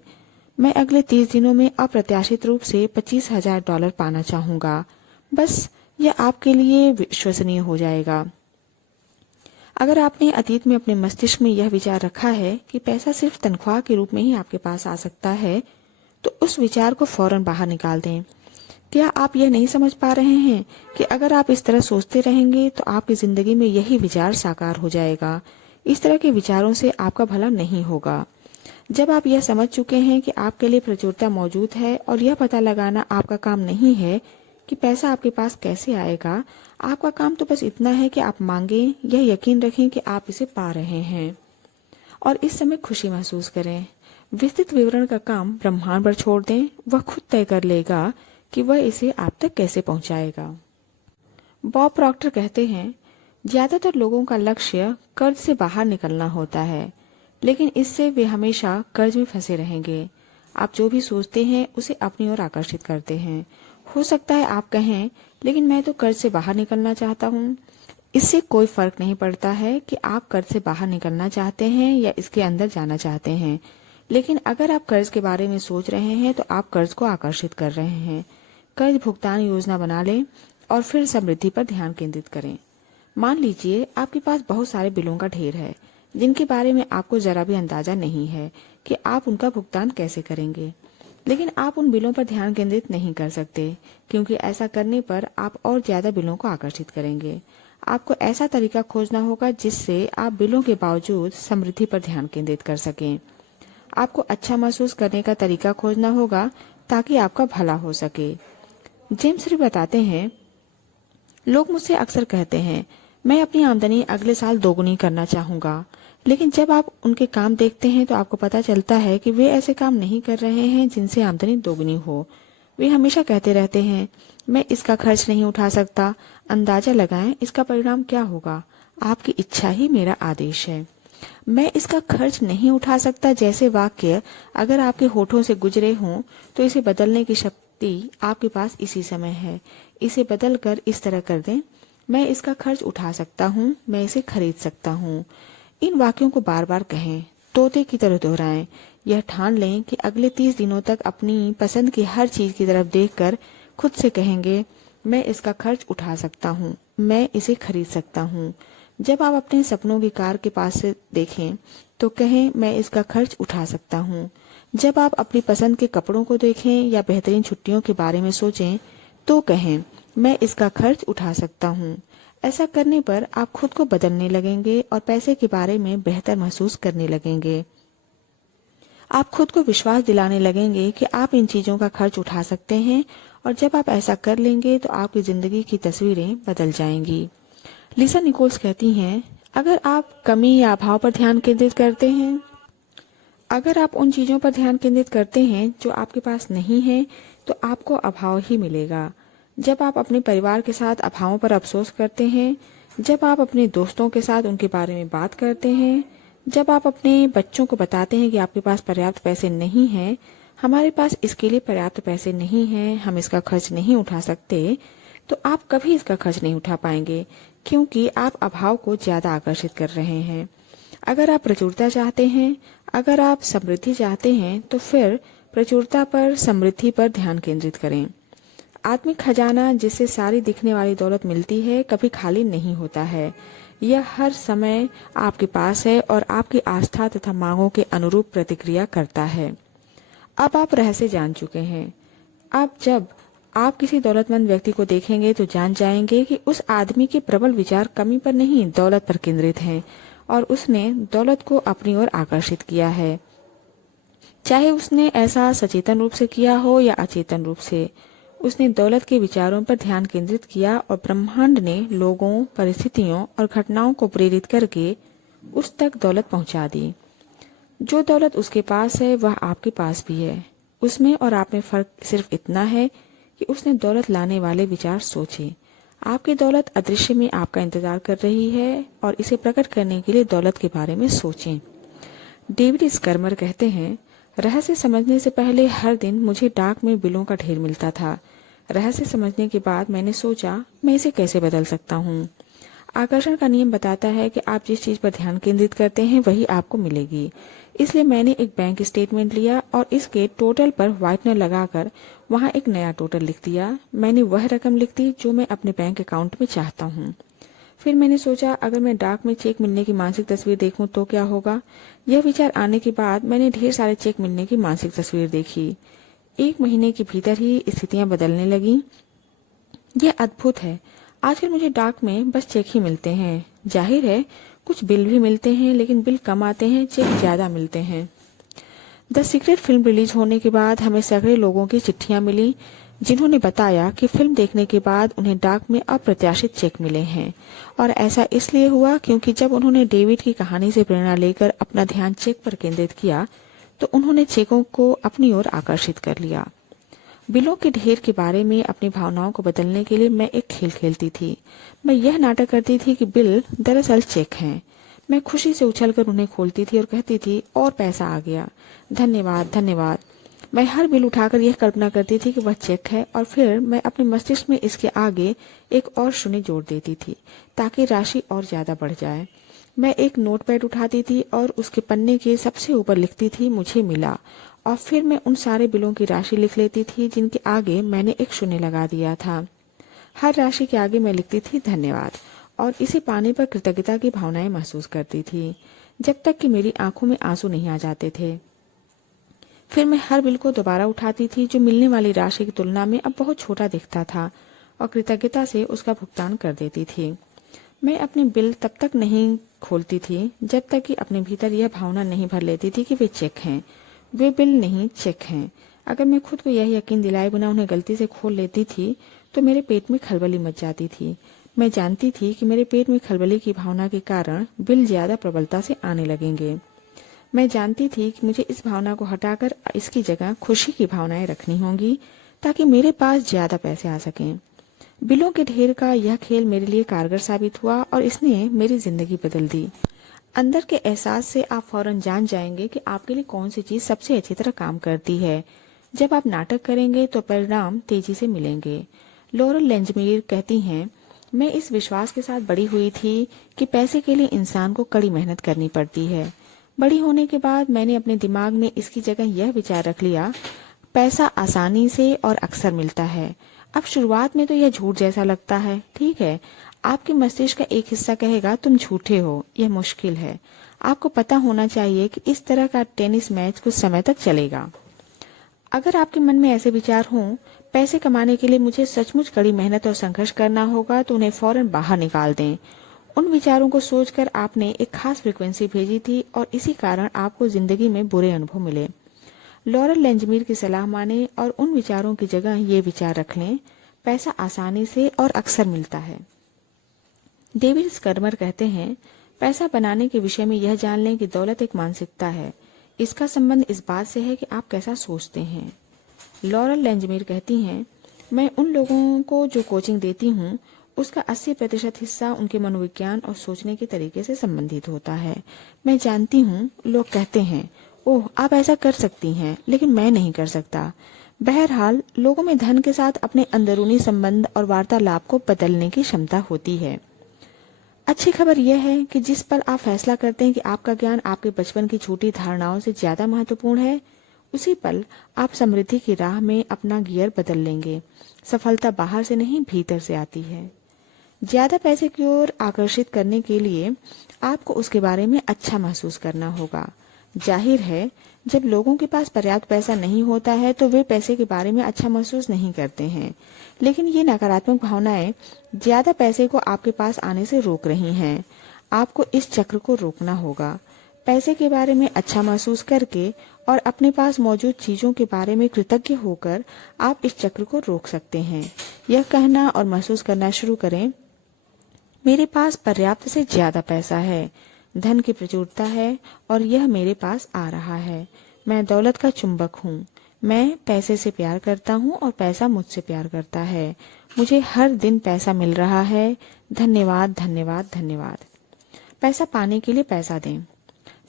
मैं अगले 30 दिनों में अप्रत्याशित रूप से $25,000 पाना चाहूंगा। बस यह आपके लिए विश्वसनीय हो जाएगा। अगर आपने अतीत में अपने मस्तिष्क में यह विचार रखा है कि पैसा सिर्फ तनख्वाह के रूप में ही आपके पास आ सकता है, तो उस विचार को फौरन बाहर निकाल दें। क्या आप यह नहीं समझ पा रहे हैं कि अगर आप इस तरह सोचते रहेंगे तो आपकी जिंदगी में यही विचार साकार हो जाएगा। इस तरह के विचारों से आपका भला नहीं होगा। जब आप यह समझ चुके हैं कि आपके लिए प्रचुरता मौजूद है और यह पता लगाना आपका काम नहीं है कि पैसा आपके पास कैसे आएगा, आपका काम तो बस इतना है कि आप मांगें, यह यकीन रखें कि आप इसे पा रहे हैं और इस समय खुशी महसूस करें। विस्तृत विवरण का काम ब्रह्मांड पर छोड़ दें, वह खुद तय कर लेगा कि वह इसे आप तक कैसे पहुंचाएगा। बॉब प्रॉक्टर कहते हैं, ज्यादातर लोगों का लक्ष्य कर्ज से बाहर निकलना होता है, लेकिन इससे वे हमेशा कर्ज में फंसे रहेंगे। आप जो भी सोचते हैं उसे अपनी ओर आकर्षित करते हैं। हो सकता है आप कहें, लेकिन मैं तो कर्ज से बाहर निकलना चाहता हूँ। इससे कोई फर्क नहीं पड़ता है कि आप कर्ज से बाहर निकलना चाहते हैं या इसके अंदर जाना चाहते हैं, लेकिन अगर आप कर्ज के बारे में सोच रहे हैं तो आप कर्ज को आकर्षित कर रहे हैं। कर्ज भुगतान योजना बना लें और फिर समृद्धि पर ध्यान केंद्रित करें। मान लीजिए आपके पास बहुत सारे बिलों का ढेर है जिनके बारे में आपको जरा भी अंदाजा नहीं है कि आप उनका भुगतान कैसे करेंगे। लेकिन आप उन बिलों पर ध्यान केंद्रित नहीं कर सकते, क्योंकि ऐसा करने पर आप और ज्यादा बिलों को आकर्षित करेंगे। आपको ऐसा तरीका खोजना होगा जिससे आप बिलों के बावजूद समृद्धि पर ध्यान केंद्रित कर सकें। आपको अच्छा महसूस करने का तरीका खोजना होगा ताकि आपका भला हो सके। जेम्स री बताते हैं, लोग मुझसे अक्सर कहते हैं, मैं अपनी आमदनी अगले साल दोगुनी करना चाहूंगा। लेकिन जब आप उनके काम देखते हैं तो आपको पता चलता है कि वे ऐसे काम नहीं कर रहे हैं जिनसे आमदनी दोगुनी हो। वे हमेशा कहते रहते हैं, मैं इसका खर्च नहीं उठा सकता। अंदाजा लगाएं इसका परिणाम क्या होगा। आपकी इच्छा ही मेरा आदेश है। मैं इसका खर्च नहीं उठा सकता जैसे वाक्य अगर आपके होठों से गुजरे हों तो इसे बदलने की शक्ति आपके पास इसी समय है। इसे बदल कर इस तरह कर दें, मैं इसका खर्च उठा सकता हूँ, मैं इसे खरीद सकता हूँ। इन वाक्यों को बार बार कहें, तोते की तरह दोहराएं। यह ठान लें कि अगले 30 दिनों तक अपनी पसंद की हर चीज की तरफ देखकर खुद से कहेंगे, मैं इसका खर्च उठा सकता हूँ, मैं इसे खरीद सकता हूँ। जब आप अपने सपनों की कार के पास से देखें तो कहें, मैं इसका खर्च उठा सकता हूँ। जब आप अपनी पसंद के कपड़ों को देखें या बेहतरीन छुट्टियों के बारे में सोचें तो कहें, मैं इसका खर्च उठा सकता हूँ। ऐसा करने पर आप खुद को बदलने लगेंगे और पैसे के बारे में बेहतर महसूस करने लगेंगे। आप खुद को विश्वास दिलाने लगेंगे कि आप इन चीजों का खर्च उठा सकते हैं, और जब आप ऐसा कर लेंगे तो आपकी जिंदगी की तस्वीरें बदल जाएंगी। लिसा निकोल्स कहती हैं, अगर आप कमी या अभाव पर ध्यान केंद्रित करते हैं, अगर आप उन चीजों पर ध्यान केंद्रित करते हैं जो आपके पास नहीं है, तो आपको अभाव ही मिलेगा। जब आप अपने परिवार के साथ अभावों पर अफसोस करते हैं, जब आप अपने दोस्तों के साथ उनके बारे में बात करते हैं, जब आप अपने बच्चों को बताते हैं कि आपके पास पर्याप्त पैसे नहीं हैं, हमारे पास इसके लिए पर्याप्त पैसे नहीं हैं, हम इसका खर्च नहीं उठा सकते, तो आप कभी इसका खर्च नहीं उठा पाएंगे, क्योंकि आप अभाव को ज्यादा आकर्षित कर रहे हैं। अगर आप प्रचुरता चाहते हैं, अगर आप समृद्धि चाहते हैं, तो फिर प्रचुरता पर, समृद्धि पर ध्यान केंद्रित करें। आत्मिक खजाना जिससे सारी दिखने वाली दौलत मिलती है कभी खाली नहीं होता है। यह हर समय आपके पास है और आपकी आस्था तथा मांगों के अनुरूप प्रतिक्रिया करता है। अब आप रहस्य जान चुके हैं। अब जब आप किसी दौलतमंद व्यक्ति को देखेंगे तो जान जाएंगे कि उस आदमी के प्रबल विचार कमी पर नहीं, दौलत पर केंद्रित हैं, और उसने दौलत को अपनी ओर आकर्षित किया है। चाहे उसने ऐसा सचेतन रूप से किया हो या अचेतन रूप से, उसने दौलत के विचारों पर ध्यान केंद्रित किया और ब्रह्मांड ने लोगों, परिस्थितियों और घटनाओं को प्रेरित करके उस तक दौलत पहुंचा दी। जो दौलत उसके पास है वह आपके पास भी है। उसमें और आप में फर्क सिर्फ इतना है कि उसने दौलत लाने वाले विचार सोचे। आपकी दौलत अदृश्य में आपका इंतजार कर रही है और इसे प्रकट करने के लिए दौलत के बारे में सोचें। डेविड स्कर्मर कहते हैं, रहस्य समझने से पहले हर दिन मुझे डाक में बिलों का ढेर मिलता था। रहस्य समझने के बाद मैंने सोचा, मैं इसे कैसे बदल सकता हूँ। आकर्षण का नियम बताता है कि आप जिस चीज पर ध्यान केंद्रित करते हैं वही आपको मिलेगी। इसलिए मैंने एक बैंक स्टेटमेंट लिया और इसके टोटल पर व्हाइटनर लगाकर वहाँ एक नया टोटल लिख दिया। मैंने वह रकम लिख दी जो मैं अपने बैंक अकाउंट में चाहता हूँ। फिर मैंने सोचा, अगर मैं डाक में चेक मिलने की मानसिक तस्वीर देखूं तो क्या होगा। यह विचार आने के बाद मैंने ढेर सारे चेक मिलने की मानसिक तस्वीर देखी। 1 महीने के भीतर ही स्थितियां बदलने लगी। यह अद्भुत है। आजकल मुझे डाक में बस चेक ही मिलते हैं। जाहिर है कुछ बिल भी मिलते हैं, लेकिन बिल कम आते हैं, चेक ज्यादा मिलते हैं। द सीक्रेट फिल्म रिलीज होने के बाद हमें सैकड़ों लोगों की चिट्ठियां मिली जिन्होंने बताया कि फिल्म देखने के बाद उन्हें डाक में अप्रत्याशित चेक मिले हैं। और ऐसा इसलिए हुआ क्योंकि जब उन्होंने डेविड की कहानी से प्रेरणा लेकर अपना ध्यान चेक पर केंद्रित किया तो उन्होंने चेकों को अपनी ओर आकर्षित कर लिया। बिलों के ढेर के बारे में अपनी भावनाओं को बदलने के लिए मैं एक खेल खेलती थी। मैं यह नाटक करती थी कि बिल दरअसल चेक हैं। मैं खुशी से उछलकर उन्हें खोलती थी और कहती थी, और पैसा आ गया, धन्यवाद धन्यवाद। मैं हर बिल उठाकर यह कल्पना करती थी कि वह चेक है, और फिर मैं अपने मस्तिष्क में इसके आगे एक और शून्य जोड़ देती थी ताकि राशि और ज्यादा बढ़ जाए। मैं एक नोटपैड उठाती थी और उसके पन्ने के सबसे ऊपर लिखती थी मुझे मिला, और फिर मैं उन सारे बिलों की राशि लिख लेती थी जिनके आगे मैंने एक शून्य लगा दिया था। हर राशि के आगे मैं लिखती थी धन्यवाद, और इसे पाने पर कृतज्ञता की भावनाएं महसूस करती थी, जब तक कि मेरी आंखों में आंसू नहीं आ जाते थे। फिर मैं हर बिल को दोबारा उठाती थी जो मिलने वाली राशि की तुलना में अब बहुत छोटा दिखता था, और कृतज्ञता से उसका भुगतान कर देती थी। मैं अपने बिल तब तक नहीं खोलती थी जब तक कि अपने भीतर यह भावना नहीं भर लेती थी कि वे चेक हैं। वे बिल नहीं, चेक हैं। अगर मैं खुद को यह यकीन दिलाए बिना उन्हें गलती से खोल लेती थी तो मेरे पेट में खलबली मच जाती थी। मैं जानती थी कि मेरे पेट में खलबली की भावना के कारण बिल ज्यादा प्रबलता से आने लगेंगे। मैं जानती थी कि मुझे इस भावना को हटाकर इसकी जगह खुशी की भावनाएं रखनी होंगी ताकि मेरे पास ज्यादा पैसे आ सकें। बिलों के ढेर का यह खेल मेरे लिए कारगर साबित हुआ और इसने मेरी जिंदगी बदल दी। अंदर के एहसास से आप फौरन जान जाएंगे कि आपके लिए कौन सी चीज सबसे अच्छी तरह काम करती है। जब आप नाटक करेंगे तो परिणाम तेजी से मिलेंगे। लॉरेल लैंजमीर कहती हैं, मैं इस विश्वास के साथ बड़ी हुई थी कि पैसे के लिए इंसान को कड़ी मेहनत करनी पड़ती है। बड़ी होने के बाद मैंने अपने दिमाग में इसकी जगह यह विचार रख लिया, पैसा आसानी से और अक्सर मिलता है। अब शुरुआत में तो यह झूठ जैसा लगता है, ठीक है। आपके मस्तिष्क का एक हिस्सा कहेगा तुम झूठे हो, यह मुश्किल है। आपको पता होना चाहिए कि इस तरह का टेनिस मैच कुछ समय तक चलेगा। अगर आपके मन में ऐसे विचार हों, पैसे कमाने के लिए मुझे सचमुच कड़ी मेहनत और संघर्ष करना होगा, तो उन्हें फौरन बाहर निकाल दें। उन विचारों को सोचकर आपने एक खास फ्रीक्वेंसी भेजी थी और इसी कारण आपको जिंदगी में बुरे अनुभव मिले। लॉरेल लैंजमीर की सलाह माने और उन विचारों की जगह ये विचार रख लें, पैसा आसानी से और अक्सर मिलता है। डेविड स्कर्मर कहते हैं, पैसा बनाने के विषय में यह जान लें कि दौलत एक मानसिकता है। इसका संबंध इस बात से है कि आप कैसा सोचते हैं। लॉरेल लैंजमीर कहती हैं, मैं उन लोगों को जो कोचिंग देती हूँ उसका 80% हिस्सा उनके मनोविज्ञान और सोचने के तरीके से संबंधित होता है। मैं जानती हूँ लोग कहते हैं, ओह आप ऐसा कर सकती हैं, लेकिन मैं नहीं कर सकता। बहरहाल लोगों में धन के साथ अपने अंदरूनी संबंध और वार्तालाप को बदलने की क्षमता होती है। अच्छी खबर यह है कि जिस पर आप फैसला करते हैं कि आपका ज्ञान आपके बचपन की झूठी धारणाओं से ज्यादा महत्वपूर्ण है, उसी पल आप समृद्धि की राह में अपना गियर बदल लेंगे। सफलता बाहर से नहीं, भीतर से आती है। ज्यादा पैसे की ओर आकर्षित करने के लिए आपको उसके बारे में अच्छा महसूस करना होगा। जाहिर है, जब लोगों के पास पर्याप्त पैसा नहीं होता है तो वे पैसे के बारे में अच्छा महसूस नहीं करते हैं, लेकिन ये नकारात्मक भावनाएं ज्यादा पैसे को आपके पास आने से रोक रही हैं। आपको इस चक्र को रोकना होगा। पैसे के बारे में अच्छा महसूस करके और अपने पास मौजूद चीजों के बारे में कृतज्ञ होकर आप इस चक्र को रोक सकते हैं। यह कहना और महसूस करना शुरू करें, मेरे पास पर्याप्त से ज्यादा पैसा है, धन की प्रचुरता है और यह मेरे पास आ रहा है। मैं दौलत का चुंबक हूँ। मैं पैसे से प्यार करता हूँ और पैसा मुझसे प्यार करता है। मुझे हर दिन पैसा मिल रहा है। धन्यवाद, धन्यवाद, धन्यवाद। पैसा पाने के लिए पैसा दें।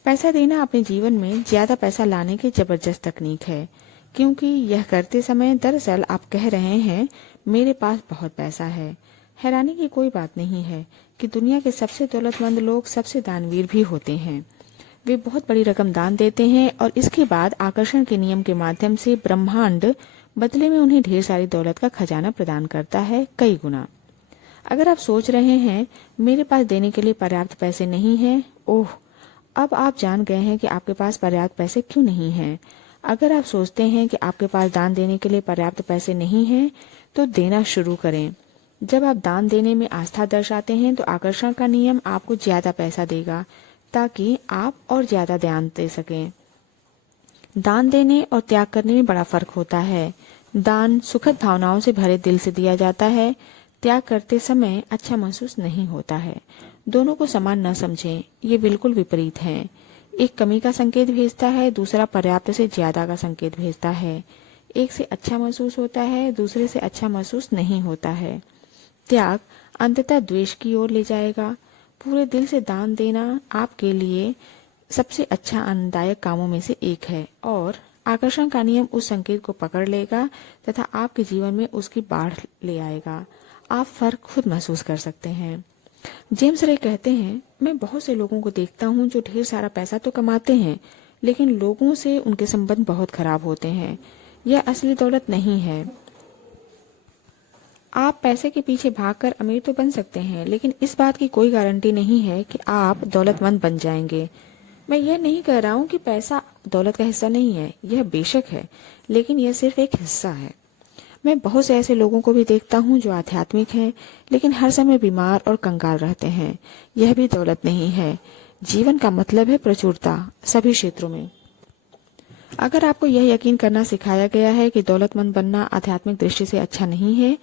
पैसा देना अपने जीवन में ज्यादा पैसा लाने की जबरदस्त तकनीक है, क्योंकि यह करते समय दरअसल आप कह रहे हैं मेरे पास बहुत पैसा है। हैरानी की कोई बात नहीं है कि दुनिया के सबसे दौलतमंद लोग सबसे दानवीर भी होते हैं। वे बहुत बड़ी रकम दान देते हैं और इसके बाद आकर्षण के नियम के माध्यम से ब्रह्मांड बदले में उन्हें ढेर सारी दौलत का खजाना प्रदान करता है, कई गुना। अगर आप सोच रहे हैं मेरे पास देने के लिए पर्याप्त पैसे नहीं हैं, ओह अब आप जान गए हैं कि आपके पास पर्याप्त पैसे क्यों नहीं हैं। अगर आप सोचते हैं कि आपके पास दान देने के लिए पर्याप्त पैसे नहीं हैं, तो देना शुरू करें। जब आप दान देने में आस्था दर्शाते हैं तो आकर्षण का नियम आपको ज्यादा पैसा देगा ताकि आप और ज्यादा दान दे सकें। दान देने और त्याग करने में बड़ा फर्क होता है। दान सुखद भावनाओं से भरे दिल से दिया जाता है। त्याग करते समय अच्छा महसूस नहीं होता है। दोनों को समान न समझें, ये बिल्कुल विपरीत है। एक कमी का संकेत भेजता है, दूसरा पर्याप्त से ज्यादा का संकेत भेजता है। एक से अच्छा महसूस होता है, दूसरे से अच्छा महसूस नहीं होता है। त्याग अंततः द्वेष की ओर ले जाएगा। पूरे दिल से दान देना आपके लिए सबसे अच्छा आनंददायक कामों में से एक है और आकर्षण का नियम उस संकेत को पकड़ लेगा तथा आपके जीवन में उसकी बाढ़ ले आएगा। आप फर्क खुद महसूस कर सकते हैं। जेम्स रे कहते हैं, मैं बहुत से लोगों को देखता हूँ जो ढेर सारा पैसा तो कमाते हैं, लेकिन लोगों से उनके संबंध बहुत खराब होते हैं। यह असली दौलत नहीं है। आप पैसे के पीछे भागकर अमीर तो बन सकते हैं, लेकिन इस बात की कोई गारंटी नहीं है कि आप दौलतमंद बन जाएंगे। मैं यह नहीं कह रहा हूँ कि पैसा दौलत का हिस्सा नहीं है, यह बेशक है, लेकिन यह सिर्फ एक हिस्सा है। मैं बहुत से ऐसे लोगों को भी देखता हूँ जो आध्यात्मिक हैं, लेकिन हर समय बीमार और कंगाल रहते हैं। यह भी दौलत नहीं है। जीवन का मतलब है प्रचुरता सभी क्षेत्रों में। अगर आपको यह यकीन करना सिखाया गया है कि दौलतमंद बनना आध्यात्मिक दृष्टि से अच्छा नहीं है,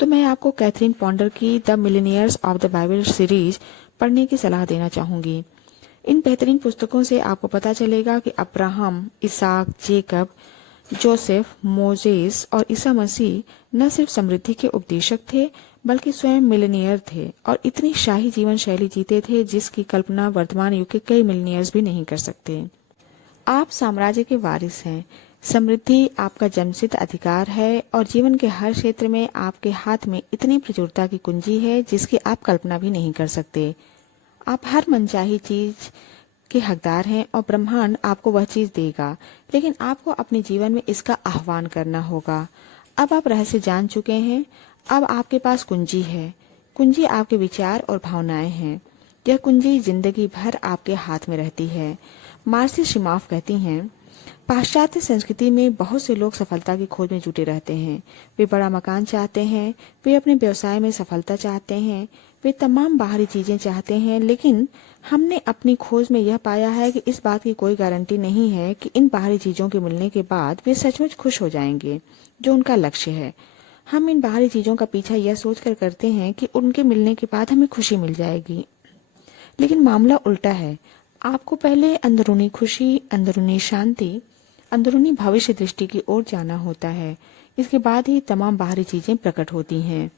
तो मैं आपको कैथरीन पॉन्डर की the millionaires of the Bible series पढ़ने की सलाह देना चाहूंगी। इन बेहतरीन पुस्तकों से आपको पता चलेगा कि अब्राहम, इसहाक, जेकब, जोसेफ, मोजेस और ईसा मसीह न सिर्फ समृद्धि के उपदेशक थे, बल्कि स्वयं मिलियनियर थे और इतनी शाही जीवन शैली जीते थे जिसकी कल्पना वर्तमान युग के कई मिलियनियर्स भी नहीं कर सकते। आप साम्राज्य के वारिस हैं। समृद्धि आपका जन्मसिद्ध अधिकार है और जीवन के हर क्षेत्र में आपके हाथ में इतनी प्रचुरता की कुंजी है जिसकी आप कल्पना भी नहीं कर सकते। आप हर मनचाही चीज के हकदार हैं और ब्रह्मांड आपको वह चीज देगा, लेकिन आपको अपने जीवन में इसका आह्वान करना होगा। अब आप रहस्य जान चुके हैं। अब आपके पास कुंजी है। कुंजी आपके विचार और भावनाएं हैं। यह कुंजी जिंदगी भर आपके हाथ में रहती है। मार्सी शिमाफ कहती हैं, पाश्चात्य संस्कृति में बहुत से लोग सफलता की खोज में जुटे रहते हैं। वे बड़ा मकान चाहते हैं, वे अपने व्यवसाय में सफलता चाहते हैं, वे तमाम बाहरी चीजें चाहते हैं, लेकिन हमने अपनी खोज में यह पाया है कि इस बात की कोई गारंटी नहीं है कि इन बाहरी चीजों के मिलने के बाद वे सचमुच खुश हो जाएंगे जो उनका लक्ष्य है। हम इन बाहरी चीजों का पीछा यह सोचकर करते हैं कि उनके मिलने के बाद हमें खुशी मिल जाएगी, लेकिन मामला उल्टा है। आपको पहले अंदरूनी खुशी, अंदरूनी शांति, अंदरूनी भविष्य दृष्टि की ओर जाना होता है। इसके बाद ही तमाम बाहरी चीजें प्रकट होती हैं।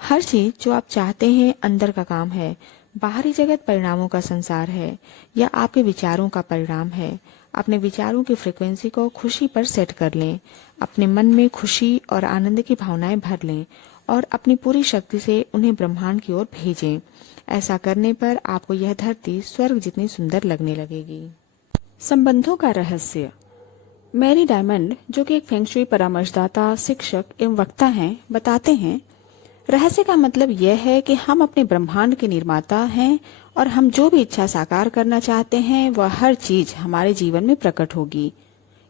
हर चीज जो आप चाहते हैं अंदर का काम है। बाहरी जगत परिणामों का संसार है या आपके विचारों का परिणाम है। अपने विचारों की फ्रीक्वेंसी को खुशी पर सेट कर लें। अपने मन में खुशी और आनंद की भावनाएं भर लें और अपनी पूरी शक्ति से उन्हें ब्रह्मांड की ओर भेजें। ऐसा करने पर आपको यह धरती स्वर्ग जितनी सुंदर लगने लगेगी। संबंधों का रहस्य। मैरी डायमंड, जो कि एक फेंगशुई परामर्शदाता, शिक्षक एवं वक्ता हैं, बताते हैं, रहस्य का मतलब यह है कि हम अपने ब्रह्मांड के निर्माता हैं और हम जो भी इच्छा साकार करना चाहते हैं वह हर चीज हमारे जीवन में प्रकट होगी।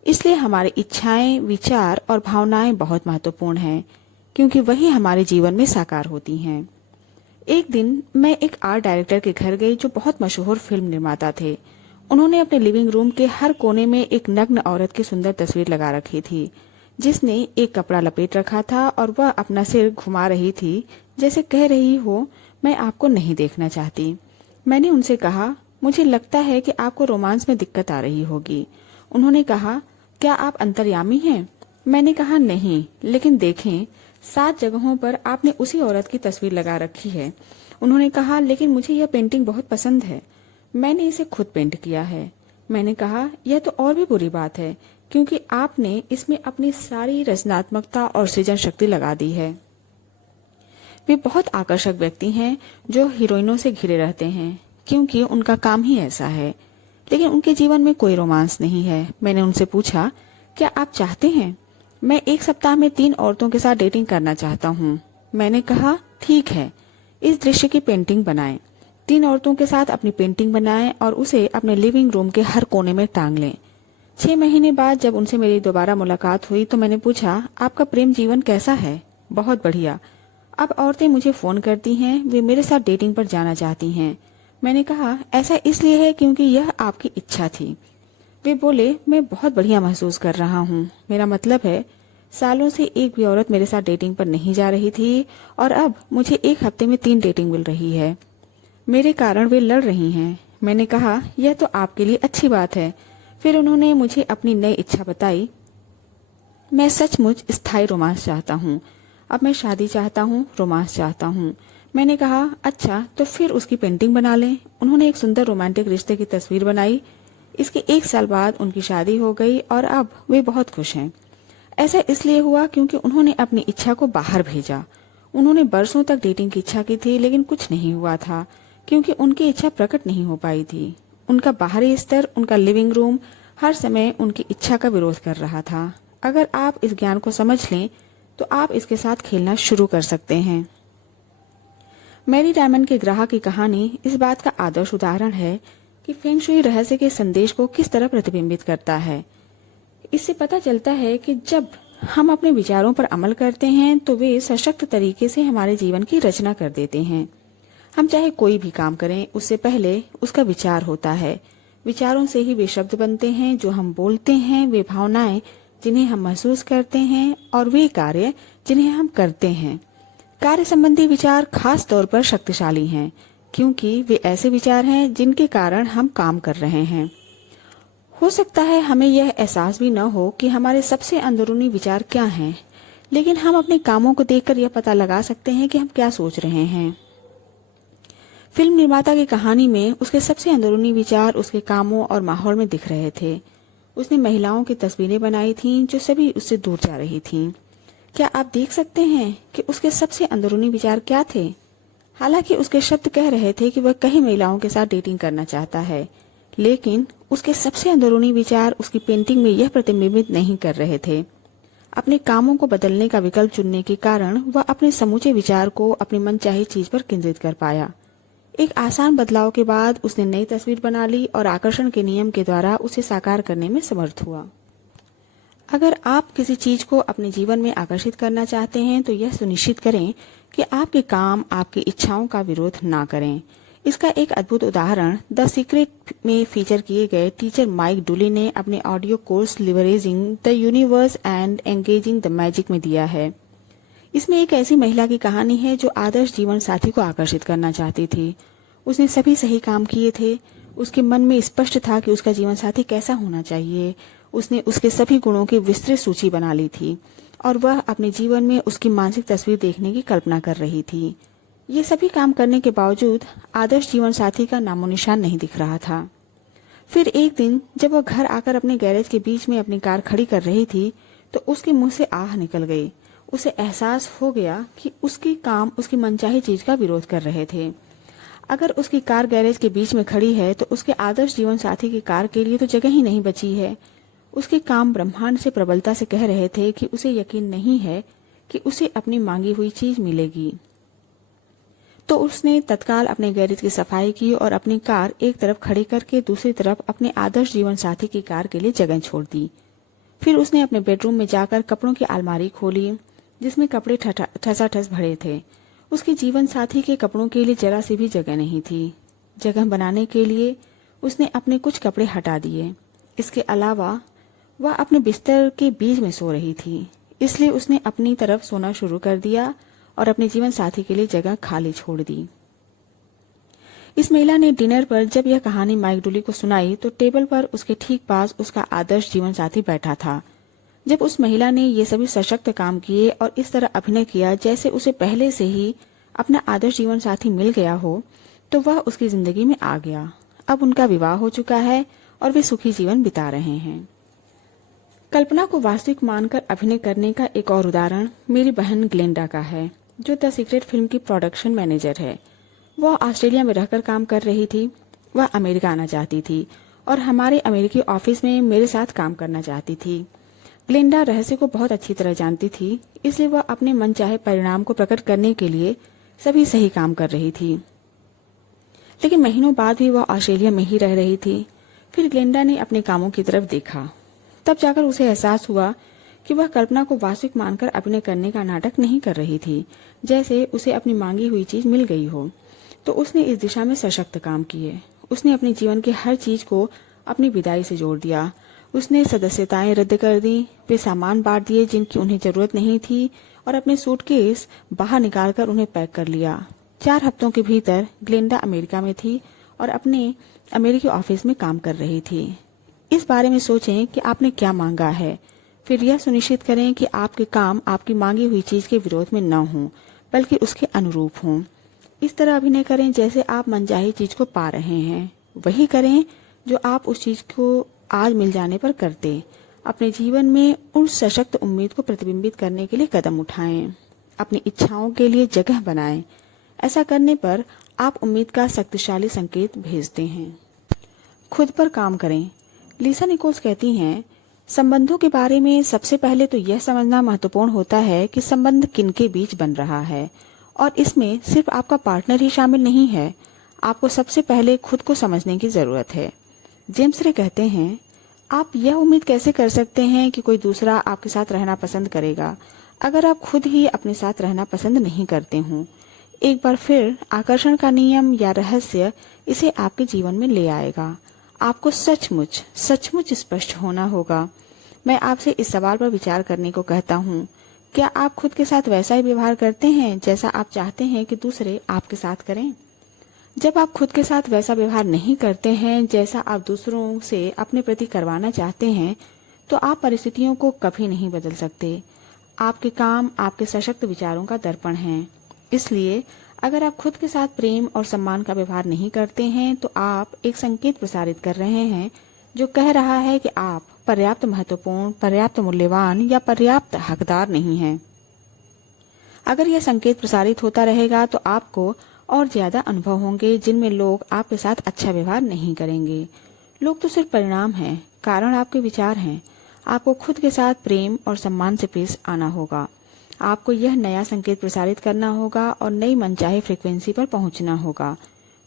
इसलिए हमारी इच्छाएं, विचार और भावनाएं बहुत महत्वपूर्ण हैं, क्योंकि वही हमारे जीवन में साकार होती हैं। एक दिन मैं एक आर्ट डायरेक्टर के घर गई जो बहुत मशहूर फिल्म निर्माता थे। उन्होंने अपने लिविंग रूम के हर कोने में एक नग्न औरत की सुंदर तस्वीर लगा रखी थी, जिसने एक कपड़ा लपेट रखा था और वह अपना सिर घुमा रही थी, जैसे कह रही हो, मैं आपको नहीं देखना चाहती। मैंने उनसे कहा, मुझे लगता है कि आपको रोमांस में दिक्कत आ रही होगी। उन्होंने कहा, क्या आप अंतर्यामी हैं? मैंने कहा, नहीं, लेकिन देखें, 7 जगहों पर आपने उसी औरत की तस्वीर लगा रखी है। उन्होंने कहा, लेकिन मुझे यह पेंटिंग बहुत पसंद है, मैंने इसे खुद पेंट किया है। मैंने कहा, यह तो और भी बुरी बात है, क्योंकि आपने इसमें अपनी सारी रचनात्मकता और सृजन शक्ति लगा दी है। वे बहुत आकर्षक व्यक्ति हैं जो हीरोइनों से घिरे रहते हैं, क्योंकि उनका काम ही ऐसा है, लेकिन उनके जीवन में कोई रोमांस नहीं है। मैंने उनसे पूछा, क्या आप चाहते हैं? मैं 1 सप्ताह में 3 औरतों के साथ डेटिंग करना चाहता हूँ। मैंने कहा, ठीक है, इस दृश्य की पेंटिंग बनाएं। 3 औरतों के साथ अपनी पेंटिंग बनाएं और उसे अपने लिविंग रूम के हर कोने में टांग लें। 6 महीने बाद जब उनसे मेरी दोबारा मुलाकात हुई तो मैंने पूछा, आपका प्रेम जीवन कैसा है? बहुत बढ़िया। अब औरतें मुझे फोन करती हैं, वे मेरे साथ डेटिंग पर जाना चाहती हैं। मैंने कहा, ऐसा इसलिए है क्योंकि यह आपकी इच्छा थी। वे बोले, मैं बहुत बढ़िया महसूस कर रहा हूँ। मेरा मतलब है, सालों से एक भी औरत मेरे साथ डेटिंग पर नहीं जा रही थी और अब मुझे 1 हफ्ते में 3 डेटिंग मिल रही है। मेरे कारण वे लड़ रही हैं। मैंने कहा, यह तो आपके लिए अच्छी बात है। फिर उन्होंने मुझे अपनी नई इच्छा बताई। मैं सचमुच स्थायी रोमांस चाहता हूँ। अब मैं शादी चाहता हूँ, रोमांस चाहता हूँ। मैंने कहा, अच्छा, तो फिर उसकी पेंटिंग बना लें। उन्होंने एक सुंदर रोमांटिक रिश्ते की तस्वीर बनाई। इसके 1 साल बाद उनकी शादी हो गई और अब वे बहुत खुश हैं। ऐसा इसलिए हुआ क्योंकि उन्होंने अपनी इच्छा को बाहर भेजा। उन्होंने बरसों तक डेटिंग की इच्छा की थी, लेकिन कुछ नहीं हुआ था क्योंकि उनकी इच्छा प्रकट नहीं हो पाई थी। उनका बाहरी स्तर, उनका लिविंग रूम हर समय उनकी इच्छा का विरोध कर रहा था। अगर आप इस ज्ञान को समझ लें तो आप इसके साथ खेलना शुरू कर सकते हैं। मैरी डायमंड के ग्राहक की कहानी इस बात का आदर्श उदाहरण है कि फेंग शुई रहस्य के संदेश को किस तरह प्रतिबिंबित करता है। इससे पता चलता है कि जब हम अपने विचारों पर अमल करते हैं तो वे सशक्त तरीके से हमारे जीवन की रचना कर देते हैं। हम चाहे कोई भी काम करें, उससे पहले उसका विचार होता है। विचारों से ही वे शब्द बनते हैं जो हम बोलते हैं, वे भावनाएं जिन्हें हम महसूस करते हैं, और वे कार्य जिन्हें हम करते हैं। कार्य संबंधी विचार खास तौर पर शक्तिशाली हैं क्योंकि वे ऐसे विचार हैं जिनके कारण हम काम कर रहे हैं। हो सकता है हमें यह एहसास भी न हो कि हमारे सबसे अंदरूनी विचार क्या हैं, लेकिन हम अपने कामों को देखकर यह पता लगा सकते हैं कि हम क्या सोच रहे हैं। फिल्म निर्माता की कहानी में उसके सबसे अंदरूनी विचार उसके कामों और माहौल में दिख रहे थे। उसने महिलाओं की तस्वीरें बनाई थीं जो सभी उससे दूर जा रही थीं। क्या आप देख सकते हैं कि उसके सबसे अंदरूनी विचार क्या थे? हालांकि उसके शब्द कह रहे थे कि वह कई महिलाओं के साथ डेटिंग करना चाहता है, लेकिन उसके सबसे अंदरूनी विचार उसकी पेंटिंग में यह प्रतिबिंबित नहीं कर रहे थे। अपने कामों को बदलने का विकल्प चुनने के कारण वह अपने समूचे विचार को अपनी मनचाही चीज पर केंद्रित कर पाया। एक आसान बदलाव के बाद उसने नई तस्वीर बना ली और आकर्षण के नियम के द्वारा उसे साकार करने में समर्थ हुआ। अगर आप किसी चीज को अपने जीवन में आकर्षित करना चाहते हैं तो यह सुनिश्चित करें कि आपके काम आपकी इच्छाओं का विरोध ना करें। इसका एक अद्भुत उदाहरण द सीक्रेट में फीचर किए गए टीचर माइक डुली ने अपने audio course leveraging the universe and engaging the magic में दिया है। इसमें एक ऐसी महिला की कहानी है जो आदर्श जीवन साथी को आकर्षित करना चाहती थी। उसने सभी सही काम किए थे। उसके मन में स्पष्ट था कि उसका जीवन साथी कैसा होना चाहिए। उसने उसके सभी गुणों की विस्तृत सूची बना ली थी और वह अपने जीवन में उसकी मानसिक तस्वीर देखने की कल्पना कर रही थी। ये सभी काम करने के बावजूद आदर्श जीवन साथी का नामो निशान नहीं दिख रहा था। फिर एक दिन जब वह घर आकर अपने गैरेज के बीच में अपनी कार खड़ी कर रही थी तो उसके मुंह से आह निकल गई। उसे एहसास हो गया कि उसके काम उसकी मनचाही चीज का विरोध कर रहे थे। अगर उसकी कार गैरेज के बीच में खड़ी है तो उसके आदर्श जीवन साथी की कार के लिए तो जगह ही नहीं बची है। उसके काम ब्रह्मांड से प्रबलता से कह रहे थे कि उसे यकीन नहीं है कि उसे अपनी मांगी हुई चीज मिलेगी। तो उसने तत्काल अपने गैरेज की सफाई की और अपनी कार एक तरफ खड़ी करके दूसरी तरफ अपने आदर्श जीवन साथी की कार के लिए जगह छोड़ दी। फिर उसने अपने बेडरूम में जाकर कपड़ों की अलमारी खोली जिसमें कपड़े ठसाठस भरे थे। उसके जीवन साथी के कपड़ों के लिए जरा सी भी जगह नहीं थी। जगह बनाने के लिए उसने अपने कुछ कपड़े हटा दिए। इसके अलावा वह अपने बिस्तर के बीच में सो रही थी, इसलिए उसने अपनी तरफ सोना शुरू कर दिया और अपने जीवन साथी के लिए जगह खाली छोड़ दी। इस महिला ने डिनर पर जब यह कहानी माइक डुली को सुनाई तो टेबल पर उसके ठीक पास उसका आदर्श जीवन साथी बैठा था। जब उस महिला ने ये सभी सशक्त काम किए और इस तरह अभिनय किया जैसे उसे पहले से ही अपना आदर्श जीवन साथी मिल गया हो, तो वह उसकी जिंदगी में आ गया। अब उनका विवाह हो चुका है और वे सुखी जीवन बिता रहे हैं। कल्पना को वास्तविक मानकर अभिनय करने का एक और उदाहरण मेरी बहन ग्लेंडा का है, जो द सीक्रेट फिल्म की प्रोडक्शन मैनेजर है। वह ऑस्ट्रेलिया में रहकर काम कर रही थी। वह अमेरिका आना चाहती थी और हमारे अमेरिकी ऑफिस में मेरे साथ काम करना चाहती थी। ग्लेंडा रहस्य को बहुत अच्छी तरह जानती थी, इसलिए वह अपने मनचाहे परिणाम को प्रकट करने के लिए सभी सही काम कर रही थी। लेकिन महीनों बाद भी वह ऑस्ट्रेलिया में ही रह रही थी। फिर ग्लेंडा ने अपने कामों की तरफ देखा। तब जाकर उसे एहसास हुआ कि वह कल्पना को वास्तविक मानकर अभिनय करने का नाटक नहीं कर रही थी, जैसे उसे अपनी मांगी हुई चीज मिल गई हो। तो उसने इस दिशा में सशक्त काम किए। उसने अपने जीवन की हर चीज को अपनी विदाई से जोड़ दिया। उसने सदस्यताएं रद्द कर दी, वे सामान बांट दिए जिनकी उन्हें जरूरत नहीं थी और अपने सूटकेस बाहर निकालकर उन्हें पैक कर लिया। 4 हफ्तों के भीतर ग्लेंडा अमेरिका में थी और अपने अमेरिकी ऑफिस में काम कर रही थी। इस बारे में सोचें कि आपने क्या मांगा है। फिर यह सुनिश्चित करें कि आपके काम आपकी मांगी हुई चीज के विरोध में न हों, बल्कि उसके अनुरूप हों। इस तरह अभिनय करें जैसे आप मनचाही चीज को पा रहे हैं। वही करें जो आप उस चीज को आज मिल जाने पर करते। अपने जीवन में उस सशक्त उम्मीद को प्रतिबिंबित करने के लिए कदम उठाएं। अपनी इच्छाओं के लिए जगह बनाएं। ऐसा करने पर आप उम्मीद का शक्तिशाली संकेत भेजते हैं। खुद पर काम करें। लिसा निकोल्स कहती हैं, संबंधों के बारे में सबसे पहले तो यह समझना महत्वपूर्ण होता है कि संबंध किनके बीच बन रहा है, और इसमें सिर्फ आपका पार्टनर ही शामिल नहीं है। आपको सबसे पहले खुद को समझने की जरूरत है। जेम्स रे कहते हैं, आप यह उम्मीद कैसे कर सकते हैं कि कोई दूसरा आपके साथ रहना पसंद करेगा अगर आप खुद ही अपने साथ रहना पसंद नहीं करते हों। एक बार फिर आकर्षण का नियम या रहस्य इसे आपके जीवन में ले आएगा। आपको सचमुच स्पष्ट होना होगा। मैं आपसे इस सवाल पर विचार करने को कहता हूँ, क्या आप खुद के साथ वैसा ही व्यवहार करते हैं जैसा आप चाहते हैं कि दूसरे आपके साथ करें? जब आप खुद के साथ वैसा व्यवहार नहीं करते हैं जैसा आप दूसरों से अपने प्रति करवाना चाहते हैं, तो आप परिस्थितियों को कभी नहीं बदल सकते। आपके काम आपके सशक्त विचारों का दर्पण हैं। इसलिए अगर आप खुद के साथ प्रेम और सम्मान का व्यवहार नहीं करते हैं तो आप एक संकेत प्रसारित कर रहे हैं जो कह रहा है कि आप पर्याप्त महत्वपूर्ण, पर्याप्त मूल्यवान या पर्याप्त हकदार नहीं हैं। अगर यह संकेत प्रसारित होता रहेगा तो आपको और ज्यादा अनुभव होंगे जिनमें लोग आपके साथ अच्छा व्यवहार नहीं करेंगे। लोग तो सिर्फ परिणाम हैं, कारण आपके विचार हैं। आपको खुद के साथ प्रेम और सम्मान से पेश आना होगा। आपको यह नया संकेत प्रसारित करना होगा और नई मनचाहे फ्रीक्वेंसी पर पहुंचना होगा।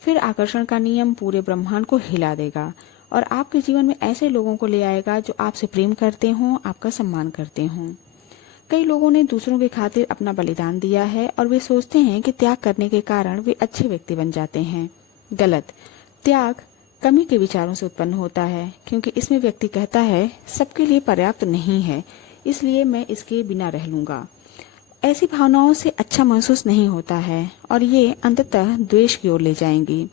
फिर आकर्षण का नियम पूरे ब्रह्मांड को हिला देगा और आपके जीवन में ऐसे लोगों को ले आएगा जो आपसे प्रेम करते हों, आपका सम्मान करते हों। कई लोगों ने दूसरों के खातिर अपना बलिदान दिया है और वे सोचते हैं कि त्याग करने के कारण वे अच्छे व्यक्ति बन जाते हैं। गलत। त्याग कमी के विचारों से उत्पन्न होता है, क्योंकि इसमें व्यक्ति कहता है सबके लिए पर्याप्त नहीं है, इसलिए मैं इसके बिना रह लूंगा। ऐसी भावनाओं से अच्छा महसूस नहीं होता है और ये अंततः द्वेष की ओर ले जाएंगी।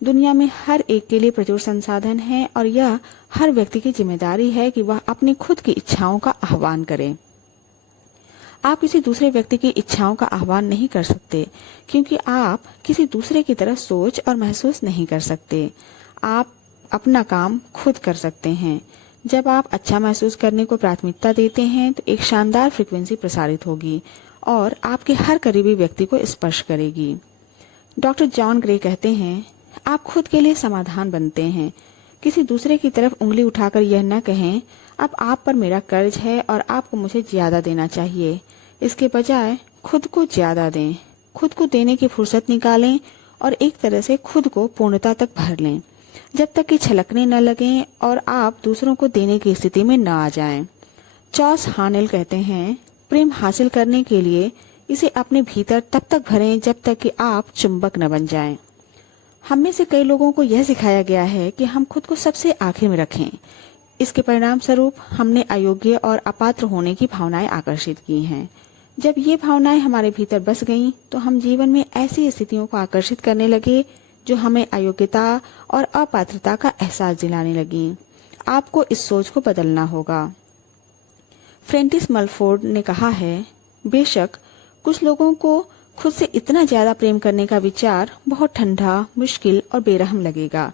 दुनिया में हर एक के लिए प्रचुर संसाधन है और यह हर व्यक्ति की जिम्मेदारी है कि वह अपनी खुद की इच्छाओं का आह्वान करे। आप किसी दूसरे व्यक्ति की इच्छाओं का आह्वान नहीं कर सकते, क्योंकि आप किसी दूसरे की तरह सोच और महसूस नहीं कर सकते। आप अपना काम खुद कर सकते हैं। जब आप अच्छा महसूस करने को प्राथमिकता देते हैं तो एक शानदार फ्रीक्वेंसी प्रसारित होगी और आपके हर करीबी व्यक्ति को स्पर्श करेगी। डॉक्टर जॉन ग्रे कहते हैं, आप खुद के लिए समाधान बनते हैं। किसी दूसरे की तरफ उंगली उठाकर यह न कहें, अब आप पर मेरा कर्ज है और आपको मुझे ज्यादा देना चाहिए। इसके बजाय खुद को ज्यादा दें। खुद को देने की फुर्सत निकालें और एक तरह से खुद को पूर्णता तक भर लें, जब तक कि छलकने न लगें और आप दूसरों को देने की स्थिति में न आ जाएं। चॉस हानेल कहते हैं, प्रेम हासिल करने के लिए इसे अपने भीतर तब तक भरें जब तक कि आप चुंबक न बन जाएं। हम में से कई लोगों को यह सिखाया गया है कि हम खुद को सबसे आखिर में रखें। इसके परिणाम स्वरूप हमने अयोग्य और अपात्र होने की भावनाएं आकर्षित की हैं। जब ये भावनाएं हमारे भीतर बस गईं, तो हम जीवन में ऐसी स्थितियों को आकर्षित करने लगे जो हमें अयोग्यता और अपात्रता का एहसास दिलाने लगी। आपको इस सोच को बदलना होगा। फ्रेंटिस मलफोर्ड ने कहा है, बेशक कुछ लोगों को खुद से इतना ज्यादा प्रेम करने का विचार बहुत ठंडा, मुश्किल और बेरहम लगेगा।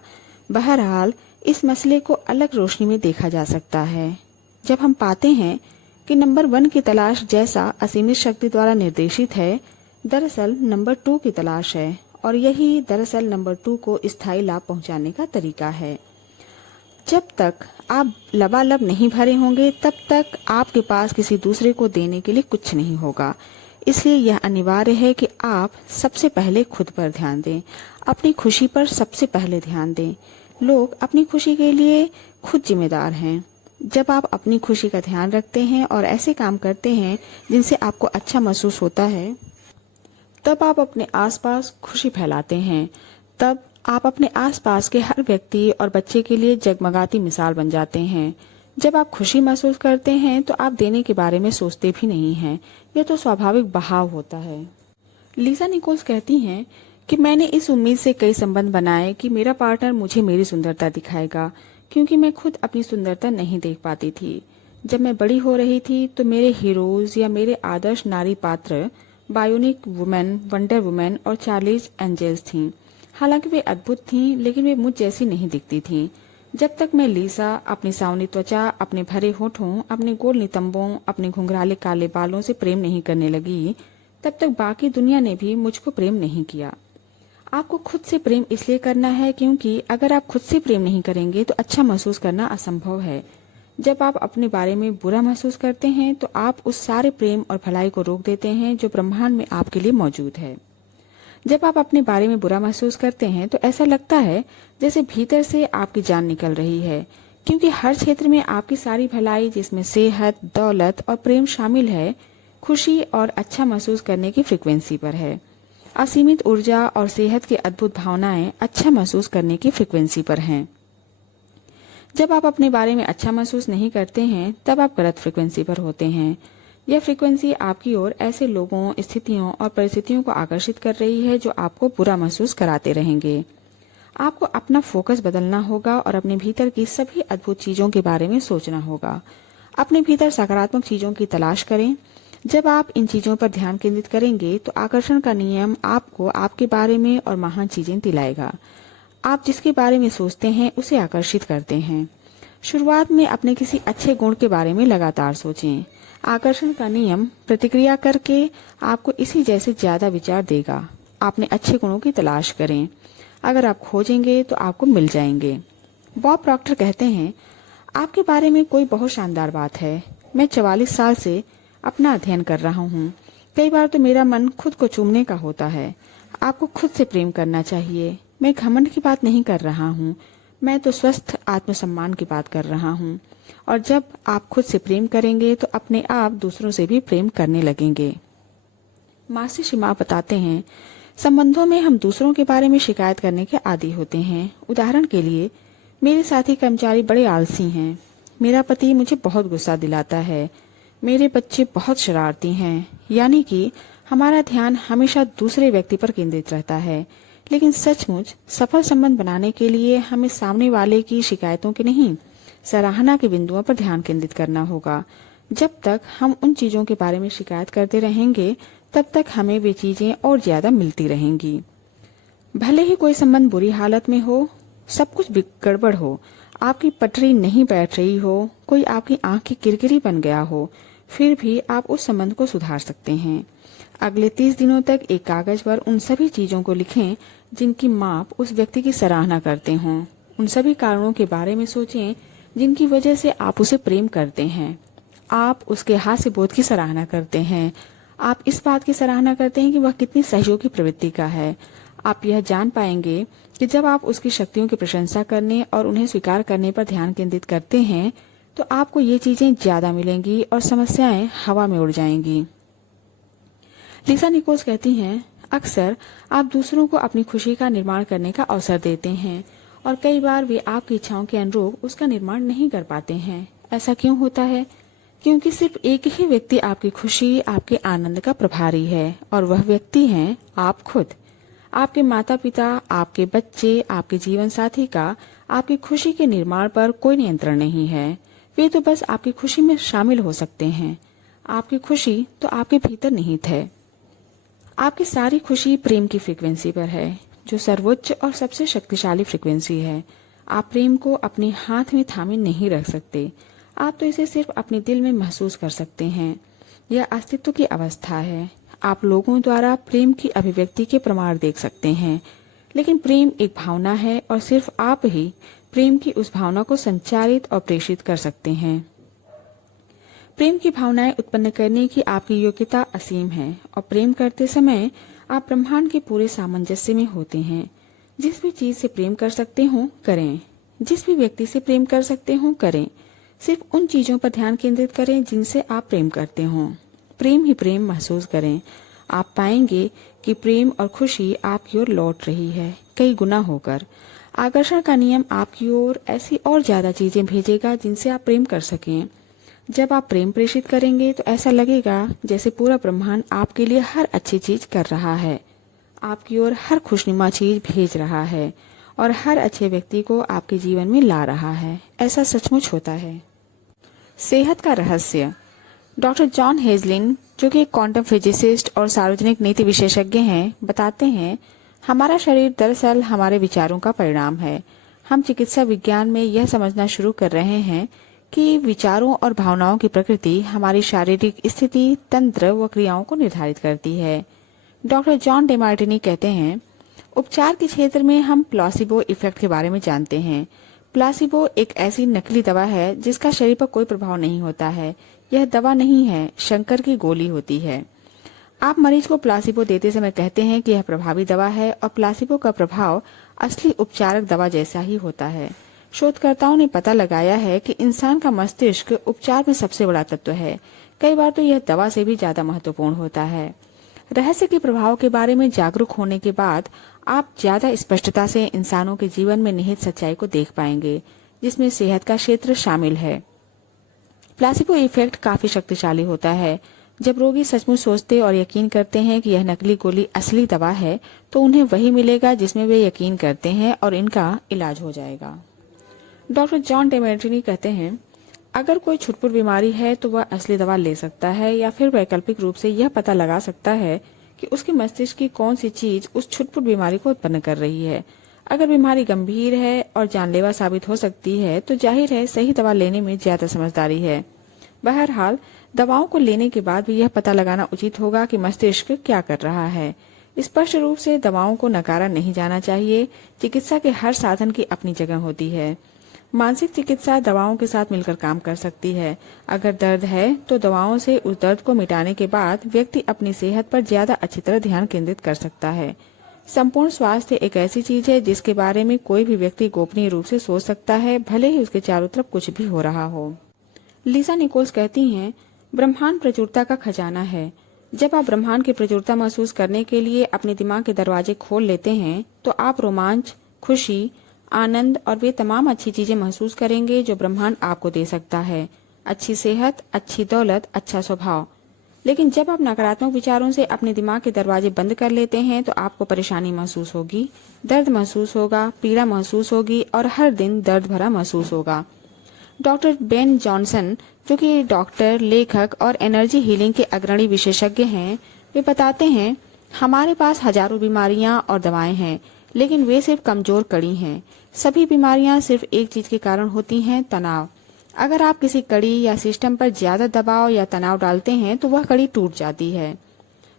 बहरहाल इस मसले को अलग रोशनी में देखा जा सकता है। जब हम पाते हैं कि नंबर 1 की तलाश जैसा असीमित शक्ति द्वारा निर्देशित है, दरअसल नंबर 2 की तलाश है, और यही दरअसल नंबर 2 को स्थायी लाभ पहुंचाने का तरीका है। जब तक आप लबालब नहीं भरे होंगे, तब तक आपके पास किसी दूसरे को देने के लिए कुछ नहीं होगा। इसलिए यह अनिवार्य है कि आप सबसे पहले खुद पर ध्यान दें, अपनी खुशी पर सबसे पहले ध्यान दें। लोग अपनी खुशी के लिए खुद जिम्मेदार हैं। जब आप अपनी खुशी का ध्यान रखते हैं और ऐसे काम करते हैं जिनसे आपको अच्छा महसूस होता है, तब आप अपने आसपास खुशी फैलाते हैं। तब आप अपने आसपास के हर व्यक्ति और बच्चे के लिए जगमगाती मिसाल बन जाते हैं। जब आप खुशी महसूस करते हैं तो आप देने के बारे में सोचते भी नहीं हैं। यह तो स्वाभाविक बहाव होता है। लिसा निकोल्स कहती हैं कि मैंने इस उम्मीद से कई संबंध बनाए कि मेरा पार्टनर मुझे मेरी सुंदरता दिखाएगा, क्योंकि मैं खुद अपनी सुंदरता नहीं देख पाती थी। जब मैं बड़ी हो रही थी तो मेरे हीरोज या मेरे आदर्श नारी पात्र बायोनिक वुमेन, वंडर वुमेन और चार्लीज एंजल्स थीं। हालांकि वे अद्भुत थीं, लेकिन वे मुझ जैसी नहीं दिखती थीं। जब तक मैं लिसा अपनी सावनी त्वचा, अपने भरे होठों, अपने गोल नितंबों, अपने घुंघराले काले बालों से प्रेम नहीं करने लगी, तब तक बाकी दुनिया ने भी मुझको प्रेम नहीं किया। आपको खुद से प्रेम इसलिए करना है क्योंकि अगर आप खुद से प्रेम नहीं करेंगे तो अच्छा महसूस करना असंभव है। जब आप अपने बारे में बुरा महसूस करते हैं तो आप उस सारे प्रेम और भलाई को रोक देते हैं जो ब्रह्मांड में आपके लिए मौजूद है। जब आप अपने बारे में बुरा महसूस करते हैं तो ऐसा लगता है जैसे भीतर से आपकी जान निकल रही है, क्योंकि हर क्षेत्र में आपकी सारी भलाई, जिसमें सेहत, दौलत और प्रेम शामिल है, खुशी और अच्छा महसूस करने की फ्रिक्वेंसी पर है। असीमित ऊर्जा और सेहत की अद्भुत भावनाएं अच्छा महसूस करने की फ्रिक्वेंसी पर हैं। जब आप अपने बारे में अच्छा महसूस नहीं करते हैं तब आप गलत फ्रिक्वेंसी पर होते हैं। यह फ्रिक्वेंसी आपकी ओर ऐसे लोगों, स्थितियों और परिस्थितियों को आकर्षित कर रही है जो आपको बुरा महसूस कराते रहेंगे। आपको अपना फोकस बदलना होगा और अपने भीतर की सभी अद्भुत चीजों के बारे में सोचना होगा। अपने भीतर सकारात्मक चीजों की तलाश करें। जब आप इन चीजों पर ध्यान केंद्रित करेंगे तो आकर्षण का नियम आपको आपके बारे में और महान चीजें दिलाएगा। आप जिसके बारे में सोचते हैं उसे आकर्षित करते हैं। शुरुआत में अपने किसी अच्छे गुण के बारे में लगातार सोचें। आकर्षण का नियम प्रतिक्रिया करके आपको इसी जैसे ज्यादा विचार देगा। अपने अच्छे गुणों की तलाश करें। अगर आप खोजेंगे तो आपको मिल जाएंगे। बॉब प्रॉक्टर कहते हैं, आपके बारे में कोई बहुत शानदार बात है। मैं 44 साल से अपना अध्ययन कर रहा हूँ। कई बार तो मेरा मन खुद को चूमने का होता है। आपको खुद से प्रेम करना चाहिए। मैं घमंड की बात नहीं कर रहा हूँ, मैं तो स्वस्थ आत्मसम्मान की बात कर रहा हूँ। और जब आप खुद से प्रेम करेंगे तो अपने आप दूसरों से भी प्रेम करने लगेंगे। मासी शिमा बताते हैं, संबंधों में हम दूसरों के बारे में शिकायत करने के आदी होते हैं। उदाहरण के लिए, मेरे साथी कर्मचारी बड़े आलसी हैं। मेरा पति मुझे बहुत गुस्सा दिलाता है। मेरे बच्चे बहुत शरारती हैं। यानी कि हमारा ध्यान हमेशा दूसरे व्यक्ति पर केंद्रित रहता है। लेकिन सचमुच सफल संबंध बनाने के लिए हमें सामने वाले की शिकायतों के नहीं, सराहना के बिंदुओं पर ध्यान केंद्रित करना होगा। जब तक हम उन चीजों के बारे में शिकायत करते रहेंगे तब तक हमें वे चीजें और ज्यादा मिलती रहेंगी। भले ही कोई संबंध बुरी हालत में हो, सब कुछ गड़बड़ हो, आपकी पटरी नहीं बैठ रही हो, कोई आपकी आंख की किरकिरी बन गया हो, फिर भी आप उस संबंध को सुधार सकते हैं। अगले 30 दिनों तक एक कागज पर उन सभी चीजों को लिखें जिनकी माप उस व्यक्ति की सराहना करते हों। उन सभी कारणों के बारे में सोचें जिनकी वजह से आप उसे प्रेम करते हैं। आप उसके हास्य बोध की सराहना करते हैं। आप इस बात की सराहना करते हैं कि वह कितनी सहयोगी प्रवृत्ति का है। आप यह जान पाएंगे कि जब आप उसकी शक्तियों की प्रशंसा करने और उन्हें स्वीकार करने पर ध्यान केंद्रित करते हैं तो आपको ये चीजें ज्यादा मिलेंगी और समस्याएं हवा में उड़ जाएंगी। लिसा निकोल्स कहती हैं, अक्सर आप दूसरों को अपनी खुशी का निर्माण करने का अवसर देते हैं और कई बार वे आपकी इच्छाओं के अनुरूप उसका निर्माण नहीं कर पाते हैं। ऐसा क्यों होता है? क्योंकि सिर्फ एक ही व्यक्ति आपकी खुशी, आपके आनंद का प्रभारी है और वह व्यक्ति हैं आप खुद। आपके माता पिता, आपके बच्चे, आपके जीवन साथी का आपकी खुशी के निर्माण पर कोई नियंत्रण नहीं है। वे तो बस आपकी खुशी में शामिल हो सकते हैं। आपकी खुशी तो आपके भीतर निहित है। आपकी सारी खुशी प्रेम की फ्रीक्वेंसी पर है, जो सर्वोच्च और सबसे शक्तिशाली फ्रीक्वेंसी है। आप प्रेम को अपने हाथ में थामे नहीं रख सकते। आप तो इसे सिर्फ अपने दिल में महसूस कर सकते हैं। यह अस्तित्व की अवस्था है। आप लोगों द्वारा प्रेम की अभिव्यक्ति के प्रमाण देख सकते हैं, लेकिन प्रेम एक भावना है और सिर्फ आप ही प्रेम की उस भावना को संचारित और प्रेषित कर सकते हैं। प्रेम की भावनाएं उत्पन्न करने की आपकी योग्यता असीम है और प्रेम करते समय आप ब्रह्मांड के पूरे सामंजस्य में होते हैं। जिस भी चीज से प्रेम कर सकते हो करें, जिस भी व्यक्ति से प्रेम कर सकते हो करें। सिर्फ उन चीजों पर ध्यान केंद्रित करें जिनसे आप प्रेम करते हो। प्रेम ही प्रेम महसूस करें। आप पाएंगे कि प्रेम और खुशी आपकी ओर लौट रही है, कई गुना होकर। आकर्षण का नियम आपकी ओर ऐसी और ज्यादा चीजें भेजेगा जिनसे आप प्रेम कर सकें। जब आप प्रेम प्रेषित करेंगे तो ऐसा लगेगा जैसे पूरा ब्रह्मांड आपके लिए हर अच्छी चीज कर रहा है, आपकी ओर हर खुशनुमा चीज भेज रहा है और हर अच्छे व्यक्ति को आपके जीवन में ला रहा है। ऐसा सचमुच होता है। सेहत का रहस्य। डॉक्टर जॉन हेजलिन, जो कि एक क्वांटम फिजिसिस्ट और सार्वजनिक नीति विशेषज्ञ हैं, बताते हैं, हमारा शरीर दरअसल हमारे विचारों का परिणाम है। हम चिकित्सा विज्ञान में यह समझना शुरू कर रहे हैं कि विचारों और भावनाओं की प्रकृति हमारी शारीरिक स्थिति, तंत्र व क्रियाओं को निर्धारित करती है। डॉक्टर जॉन डेमार्टिनी कहते हैं, उपचार के क्षेत्र में हम प्लासिबो इफेक्ट के बारे में जानते हैं। प्लासिबो एक ऐसी नकली दवा है जिसका शरीर पर कोई प्रभाव नहीं होता है। यह दवा नहीं है, शंकर की गोली होती है। आप मरीज को प्लासिबो देते समय कहते हैं कि यह प्रभावी दवा है और प्लासिबो का प्रभाव असली उपचारक दवा जैसा ही होता है। शोधकर्ताओं ने पता लगाया है कि इंसान का मस्तिष्क उपचार में सबसे बड़ा तत्व है। कई बार तो यह दवा से भी ज्यादा महत्वपूर्ण होता है। रहस्य के प्रभाव के बारे में जागरूक होने के बाद आप ज्यादा स्पष्टता से इंसानों के जीवन में निहित सच्चाई को देख पाएंगे, जिसमें सेहत का क्षेत्र शामिल है। प्लासिबो इफेक्ट काफी शक्तिशाली होता है। जब रोगी सचमुच सोचते और यकीन करते हैं कि यह नकली गोली असली दवा है, तो उन्हें वही मिलेगा जिसमें वे यकीन करते हैं और इनका इलाज हो जाएगा। डॉक्टर जॉन डेमेट्रिनी कहते हैं, अगर कोई छुटपुट बीमारी है तो वह असली दवा ले सकता है या फिर वैकल्पिक रूप से यह पता लगा सकता है कि उसके मस्तिष्क की कौन सी चीज उस छुटपुट बीमारी को उत्पन्न कर रही है। अगर बीमारी गंभीर है और जानलेवा साबित हो सकती है तो जाहिर है सही दवा लेने में ज्यादा समझदारी है। बहरहाल दवाओं को लेने के बाद भी यह पता लगाना उचित होगा कि मस्तिष्क क्या कर रहा है। स्पष्ट रूप से दवाओं को नकारा नहीं जाना चाहिए। चिकित्सा के हर साधन की अपनी जगह होती है। मानसिक चिकित्सा दवाओं के साथ मिलकर काम कर सकती है। अगर दर्द है तो दवाओं से उस दर्द को मिटाने के बाद व्यक्ति अपनी सेहत पर ज्यादा अच्छी तरह ध्यान केंद्रित कर सकता है। संपूर्ण स्वास्थ्य एक ऐसी चीज है जिसके बारे में कोई भी व्यक्ति गोपनीय रूप से सोच सकता है, भले ही उसके चारों तरफ कुछ भी हो रहा हो। लीसा निकोल्स कहती हैं, ब्रह्मांड प्रचुरता का खजाना है। जब आप ब्रह्मांड की प्रचुरता महसूस करने के लिए अपने दिमाग के दरवाजे खोल लेते हैं तो आप रोमांच, खुशी, आनंद और वे तमाम अच्छी चीजें महसूस करेंगे जो ब्रह्मांड आपको दे सकता है। अच्छी सेहत, अच्छी दौलत, अच्छा स्वभाव। लेकिन जब आप नकारात्मक विचारों से अपने दिमाग के दरवाजे बंद कर लेते हैं तो आपको परेशानी महसूस होगी, दर्द महसूस होगा, पीड़ा महसूस होगी और हर दिन दर्द भरा महसूस होगा। डॉक्टर बेन जॉनसन, जो कि डॉक्टर, लेखक और एनर्जी हीलिंग के अग्रणी विशेषज्ञ हैं, वे बताते हैं, हमारे पास हजारों बीमारियां और दवाएं हैं, लेकिन वे सिर्फ कमजोर कड़ी हैं। सभी बीमारियां सिर्फ एक चीज के कारण होती हैं, तनाव। अगर आप किसी कड़ी या सिस्टम पर ज्यादा दबाव या तनाव डालते हैं तो वह कड़ी टूट जाती है।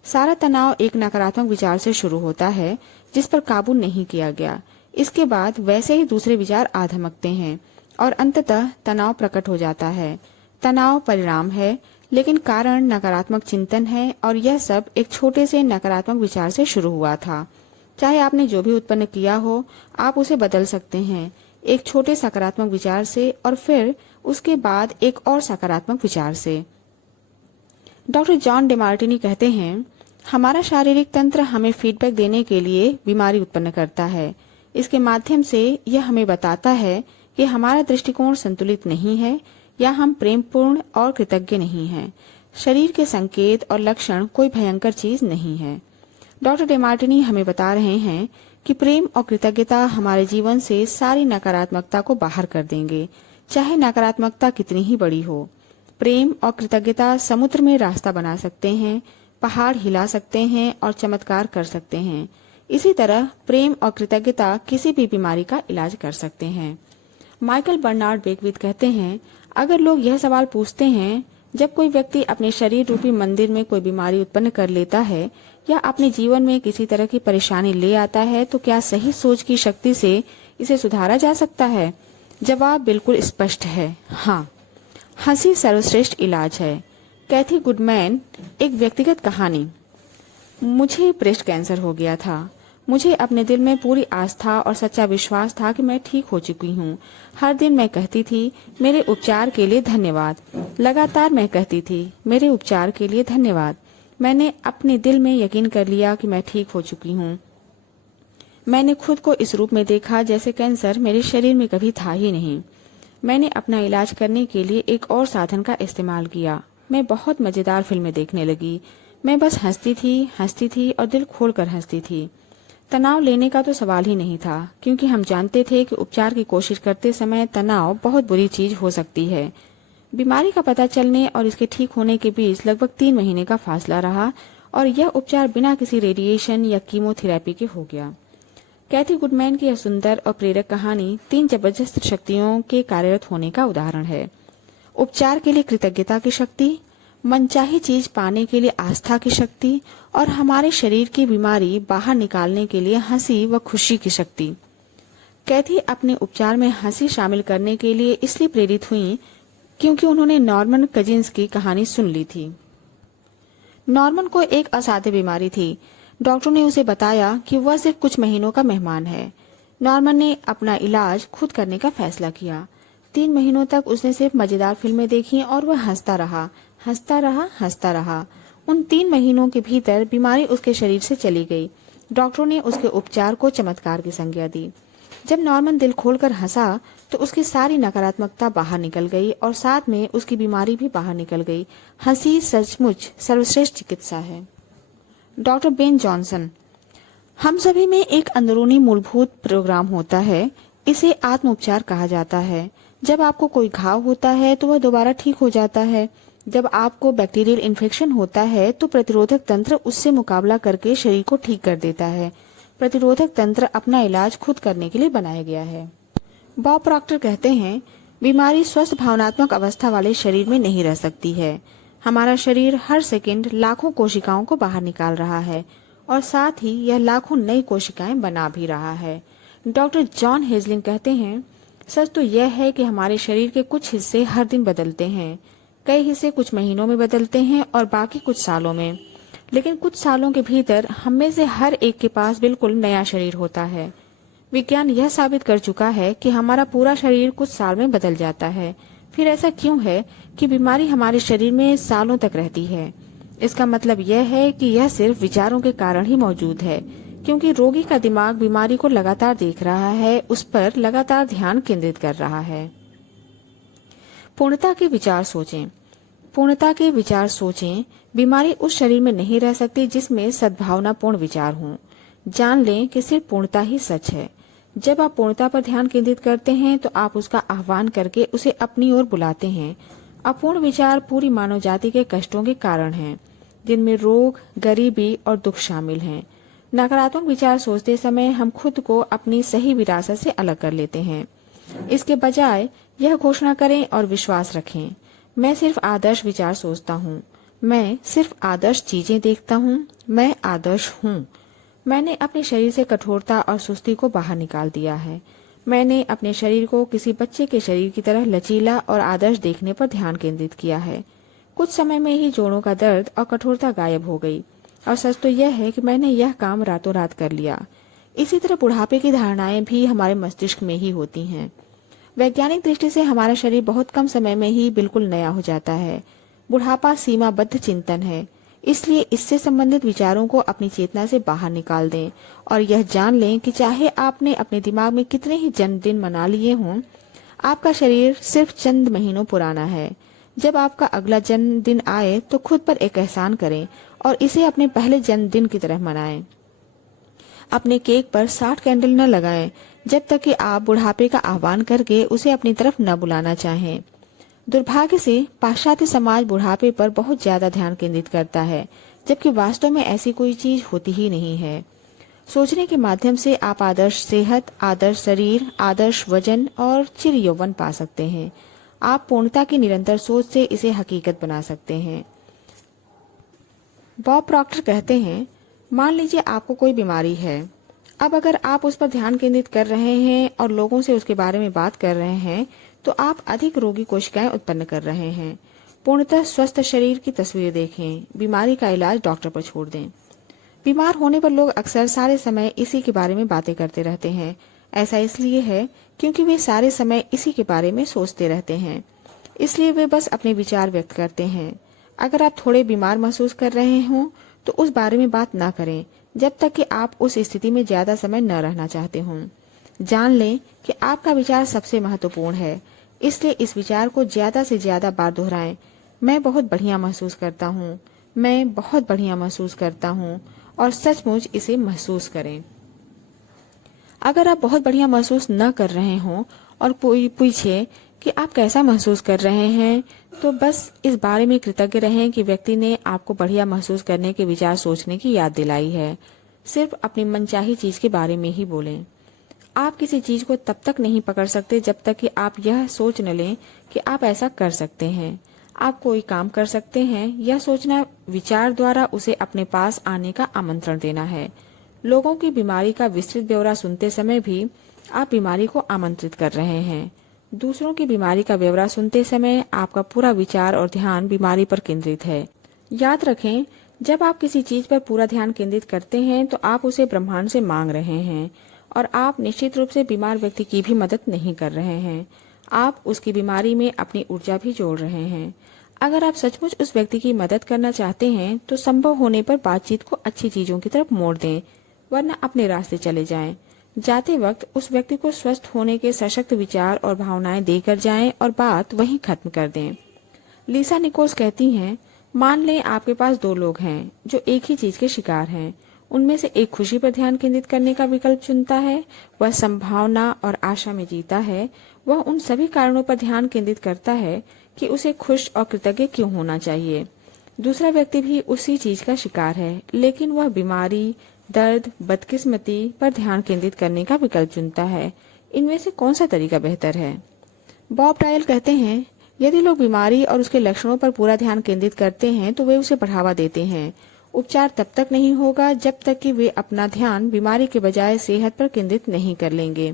सारा तनाव एक नकारात्मक विचार से शुरू होता है जिस पर काबू नहीं किया गया। इसके बाद वैसे ही दूसरे विचार आ धमकते हैं और अंततः तनाव प्रकट हो जाता है। तनाव परिणाम है, लेकिन कारण नकारात्मक चिंतन है और यह सब एक छोटे से नकारात्मक विचार से शुरू हुआ था। चाहे आपने जो भी उत्पन्न किया हो, आप उसे बदल सकते हैं एक छोटे सकारात्मक विचार से और फिर उसके बाद एक और सकारात्मक विचार से। डॉक्टर जॉन डेमार्टिनी कहते हैं, हमारा शारीरिक तंत्र हमें फीडबैक देने के लिए बीमारी उत्पन्न करता है। इसके माध्यम से यह हमें बताता है कि हमारा दृष्टिकोण संतुलित नहीं है या हम प्रेमपूर्ण और कृतज्ञ नहीं हैं। शरीर के संकेत और लक्षण कोई भयंकर चीज नहीं है। डॉक्टर डेमार्टिनी हमें बता रहे हैं कि प्रेम और कृतज्ञता हमारे जीवन से सारी नकारात्मकता को बाहर कर देंगे, चाहे नकारात्मकता कितनी ही बड़ी हो। प्रेम और कृतज्ञता समुद्र में रास्ता बना सकते हैं, पहाड़ हिला सकते हैं और चमत्कार कर सकते हैं। इसी तरह प्रेम और कृतज्ञता किसी भी बीमारी का इलाज कर सकते हैं। माइकल बर्नार्ड बेकविथ कहते हैं, अगर लोग यह सवाल पूछते हैं, जब कोई व्यक्ति अपने शरीर रूपी मंदिर में कोई बीमारी उत्पन्न कर लेता है या अपने जीवन में किसी तरह की परेशानी ले आता है, तो क्या सही सोच की शक्ति से इसे सुधारा जा सकता है? जवाब बिल्कुल स्पष्ट है, हाँ। हंसी सर्वश्रेष्ठ इलाज है। कैथी गुडमैन, एक व्यक्तिगत कहानी। मुझे ब्रेस्ट कैंसर हो गया था। मुझे अपने दिल में पूरी आस्था और सच्चा विश्वास था कि मैं ठीक हो चुकी हूँ। हर दिन मैं कहती थी, मेरे उपचार के लिए धन्यवाद। लगातार मैं कहती थी, मेरे उपचार के लिए धन्यवाद। मैंने अपने दिल में यकीन कर लिया कि मैं ठीक हो चुकी हूँ। मैंने खुद को इस रूप में देखा जैसे कैंसर मेरे शरीर में कभी था ही नहीं। मैंने अपना इलाज करने के लिए एक और साधन का इस्तेमाल किया। मैं बहुत मजेदार फिल्में देखने लगी। मैं बस हंसती थी और दिल खोलकर हंसती थी। तनाव लेने का तो सवाल ही नहीं था, क्योंकि हम जानते थे कि उपचार की कोशिश करते समय तनाव बहुत बुरी चीज हो सकती है। बीमारी का पता चलने और इसके ठीक होने के बीच लगभग 3 महीने का फासला रहा और यह उपचार बिना किसी रेडिएशन या कीमोथेरेपी के हो गया। कैथी गुडमैन की यह सुंदर और प्रेरक कहानी 3 जबरदस्त शक्तियों के कार्यरत होने का उदाहरण है। उपचार के लिए कृतज्ञता की शक्ति, मनचाही चीज पाने के लिए आस्था की शक्ति और हमारे शरीर की बीमारी बाहर निकालने के लिए हंसी व खुशी की शक्ति। कैथी अपने उपचार में हंसी शामिल करने के लिए इसलिए प्रेरित हुई क्योंकि उन्होंने नॉर्मन कजिंस की कहानी सुन ली थी। नॉर्मन को एक असाध्य बीमारी थी। डॉक्टर ने उसे बताया कि वह सिर्फ कुछ महीनों का मेहमान है। नॉर्मन ने अपना इलाज खुद करने का फैसला किया। 3 महीनों तक उसने सिर्फ मजेदार फिल्में देखी और वह हंसता रहा, हंसता रहा, हंसता रहा। उन 3 महीनों के भीतर बीमारी उसके शरीर से चली गई। डॉक्टरों ने उसके उपचार को चमत्कार की संज्ञा दी। जब नॉर्मन दिल खोलकर हंसा तो उसकी सारी नकारात्मकता बाहर निकल गई और साथ में उसकी बीमारी भी बाहर निकल गई। हंसी सचमुच सर्वश्रेष्ठ चिकित्सा है। Doctor Ben Jonson. हम सभी में एक अंदरूनी मूलभूत प्रोग्राम होता है, इसे आत्म उपचार कहा जाता है। जब आपको कोई घाव होता है तो वह दोबारा ठीक हो जाता है। जब आपको बैक्टीरियल इन्फेक्शन होता है तो प्रतिरोधक तंत्र उससे मुकाबला करके शरीर को ठीक कर देता है। प्रतिरोधक तंत्र अपना इलाज खुद करने के लिए बनाया गया है। बॉब प्रॉक्टर कहते हैं, बीमारी स्वस्थ भावनात्मक अवस्था वाले शरीर में नहीं रह सकती है। हमारा शरीर हर सेकंड लाखों कोशिकाओं को बाहर निकाल रहा है और साथ ही यह लाखों नई कोशिकाएं बना भी रहा है। डॉक्टर जॉन हेजलिंग कहते हैं, सच तो यह है कि हमारे शरीर के कुछ हिस्से हर दिन बदलते हैं। कई हिस्से कुछ महीनों में बदलते हैं और बाकी कुछ सालों में। लेकिन कुछ सालों के भीतर हम में से हर एक के पास बिल्कुल नया शरीर होता है। विज्ञान यह साबित कर चुका है कि हमारा पूरा शरीर कुछ साल में बदल जाता है। फिर ऐसा क्यों है कि बीमारी हमारे शरीर में सालों तक रहती है? इसका मतलब यह है कि यह सिर्फ विचारों के कारण ही मौजूद है, क्योंकि रोगी का दिमाग बीमारी को लगातार देख रहा है, उस पर लगातार ध्यान केंद्रित कर रहा है। पूर्णता के विचार सोचें। पूर्णता के विचार सोचें। बीमारी उस शरीर में नहीं रह सकती जिसमें सद्भावनापूर्ण विचार हों। जान लें कि सिर्फ पूर्णता ही सच है। जब आप पूर्णता पर ध्यान केंद्रित करते हैं तो आप उसका आह्वान करके उसे अपनी ओर बुलाते हैं। अपूर्ण विचार पूरी मानव जाति के कष्टों के कारण हैं, जिनमें रोग, गरीबी और दुख शामिल हैं। नकारात्मक विचार सोचते समय हम खुद को अपनी सही विरासत से अलग कर लेते हैं। इसके बजाय यह घोषणा करें और विश्वास रखें, मैं सिर्फ आदर्श विचार सोचता हूँ, मैं सिर्फ आदर्श चीजें देखता हूँ, मैं आदर्श हूँ। मैंने अपने शरीर से कठोरता और सुस्ती को बाहर निकाल दिया है। मैंने अपने शरीर को किसी बच्चे के शरीर की तरह लचीला और आदर्श देखने पर ध्यान केंद्रित किया है। कुछ समय में ही जोड़ों का दर्द और कठोरता गायब हो गई। और सच तो यह है कि मैंने यह काम रातों रात कर लिया। इसी तरह बुढ़ापे की धारणाएं भी हमारे मस्तिष्क में ही होती हैं। वैज्ञानिक दृष्टि से हमारा शरीर बहुत कम समय में ही बिल्कुल नया हो जाता है। बुढ़ापा सीमाबद्ध चिंतन है, इसलिए इससे संबंधित विचारों को अपनी चेतना से बाहर निकाल दें और यह जान लें कि चाहे आपने अपने दिमाग में कितने ही जन्मदिन मना लिए हों, आपका शरीर सिर्फ चंद महीनों पुराना है। जब आपका अगला जन्मदिन आए तो खुद पर एक एहसान करें और इसे अपने पहले जन्मदिन की तरह मनाएं। अपने केक पर 60 कैंडल न लगाएं जब तक कि आप बुढ़ापे का आह्वान करके उसे अपनी तरफ न बुलाना चाहें। दुर्भाग्य से पाश्चात्य समाज बुढ़ापे पर बहुत ज्यादा ध्यान केंद्रित करता है, जबकि वास्तव में ऐसी कोई चीज होती ही नहीं है। सोचने के माध्यम से आप आदर्श सेहत, आदर्श शरीर, आदर्श वजन और चिर यौवन पा सकते हैं। आप पूर्णता की निरंतर सोच से इसे हकीकत बना सकते हैं। बॉब प्रॉक्टर कहते हैं, मान लीजिए आपको कोई बीमारी है। अब अगर आप उस पर ध्यान केंद्रित कर रहे हैं और लोगों से उसके बारे में बात कर रहे हैं तो आप अधिक रोगी कोशिकाएं उत्पन्न कर रहे हैं। पूर्णतः स्वस्थ शरीर की तस्वीर देखें, बीमारी का इलाज डॉक्टर पर छोड़ दें। बीमार होने पर लोग अक्सर सारे समय इसी के बारे में बातें करते रहते हैं। ऐसा इसलिए है क्योंकि वे सारे समय इसी के बारे में सोचते रहते हैं, इसलिए वे बस अपने विचार व्यक्त करते हैं। अगर आप थोड़े बीमार महसूस कर रहे हों तो उस बारे में बात ना करें जब तक कि आप उस स्थिति में ज्यादा समय न रहना चाहते हों। जान लें कि आपका विचार सबसे महत्वपूर्ण है, इसलिए इस विचार को ज्यादा से ज्यादा बार दोहराएं। मैं बहुत बढ़िया महसूस करता हूँ, मैं बहुत बढ़िया महसूस करता हूँ, और सचमुच इसे महसूस करें। अगर आप बहुत बढ़िया महसूस न कर रहे हों और पूछे कि आप कैसा महसूस कर रहे हैं, तो बस इस बारे में कृतज्ञ रहें कि व्यक्ति ने आपको बढ़िया महसूस करने के विचार सोचने की याद दिलाई है। सिर्फ अपनी मनचाही चीज के बारे में ही बोलें। आप किसी चीज को तब तक नहीं पकड़ सकते जब तक कि आप यह सोच न लें कि आप ऐसा कर सकते हैं। आप कोई काम कर सकते हैं, यह सोचना विचार द्वारा उसे अपने पास आने का आमंत्रण देना है। लोगों की बीमारी का विस्तृत ब्यौरा सुनते समय भी आप बीमारी को आमंत्रित कर रहे हैं। दूसरों की बीमारी का ब्यौरा सुनते समय आपका पूरा विचार और ध्यान बीमारी पर केंद्रित है। याद रखें, जब आप किसी चीज पर पूरा ध्यान केंद्रित करते हैं तो आप उसे ब्रह्मांड से मांग रहे हैं और आप निश्चित रूप से बीमार व्यक्ति की भी मदद नहीं कर रहे हैं। आप उसकी बीमारी में अपनी ऊर्जा भी जोड़ रहे हैं। अगर आप सचमुच उस व्यक्ति की मदद करना चाहते हैं तो संभव होने पर बातचीत को अच्छी चीजों की तरफ मोड़ दें, वरना अपने रास्ते चले जाएं। जाते वक्त उस व्यक्ति को स्वस्थ होने के सशक्त विचार और भावनाएं देकर जाएं और बात वहीं खत्म कर दें। लीसा निकोल्स कहती हैं, मान लें आपके पास दो लोग हैं जो एक ही चीज के शिकार हैं। उनमें से एक खुशी पर ध्यान केंद्रित करने का विकल्प चुनता है, वह संभावना और आशा में जीता है। वह उन सभी कारणों पर ध्यान केंद्रित करता है कि उसे खुश और कृतज्ञ क्यों होना चाहिए। दूसरा व्यक्ति भी उसी चीज का शिकार है, लेकिन वह बीमारी, दर्द, बदकिस्मती पर ध्यान केंद्रित करने का विकल्प चुनता है। इनमें से कौन सा तरीका बेहतर है? बॉब डायल कहते हैं, यदि लोग बीमारी और उसके लक्षणों पर पूरा ध्यान केंद्रित करते हैं तो वे उसे बढ़ावा देते हैं। उपचार तब तक नहीं होगा जब तक कि वे अपना ध्यान बीमारी के बजाय सेहत पर केंद्रित नहीं कर लेंगे,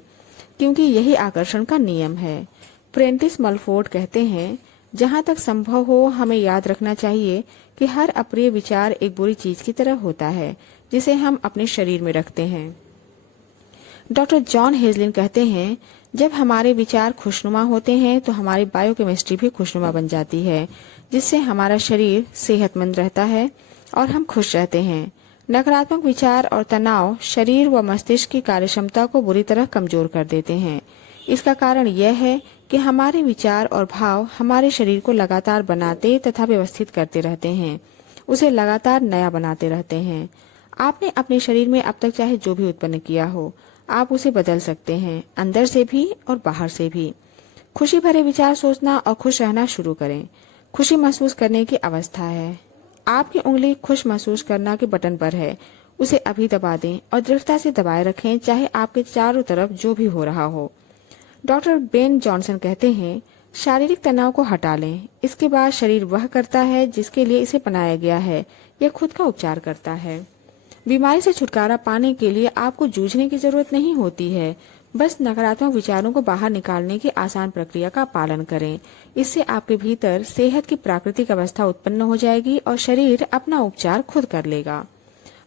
क्योंकि यही आकर्षण का नियम है। प्रेंटिस मलफोर्ड कहते हैं, जहाँ तक संभव हो हमें याद रखना चाहिए कि हर अप्रिय विचार एक बुरी चीज की तरह होता है जिसे हम अपने शरीर में रखते हैं। डॉक्टर जॉन हेजलिन कहते हैं, जब हमारे विचार खुशनुमा होते हैं तो हमारी बायोकेमिस्ट्री भी खुशनुमा बन जाती है, जिससे हमारा शरीर सेहतमंद रहता है और हम खुश रहते हैं। नकारात्मक विचार और तनाव शरीर व मस्तिष्क की कार्यक्षमता को बुरी तरह कमजोर कर देते हैं। इसका कारण यह है कि हमारे विचार और भाव हमारे शरीर को लगातार बनाते तथा व्यवस्थित करते रहते हैं, उसे लगातार नया बनाते रहते हैं। आपने अपने शरीर में अब तक चाहे जो भी उत्पन्न किया हो, आप उसे बदल सकते हैं, अंदर से भी और बाहर से भी। खुशी भरे विचार सोचना और खुश रहना शुरू करें। खुशी महसूस करने की अवस्था है। आपकी उंगली खुश महसूस करना के बटन पर है, उसे अभी दबा दें और दृढ़ता से दबाए रखें, चाहे आपके चारों तरफ जो भी हो रहा हो। डॉक्टर बेन जॉनसन कहते हैं, शारीरिक तनाव को हटा लें, इसके बाद शरीर वह करता है जिसके लिए इसे बनाया गया है, यह खुद का उपचार करता है। बीमारी से छुटकारा पाने के लिए आपको जूझने की जरूरत नहीं होती है, बस नकारात्मक विचारों को बाहर निकालने की आसान प्रक्रिया का पालन करें। इससे आपके भीतर सेहत की प्राकृतिक अवस्था उत्पन्न हो जाएगी और शरीर अपना उपचार खुद कर लेगा।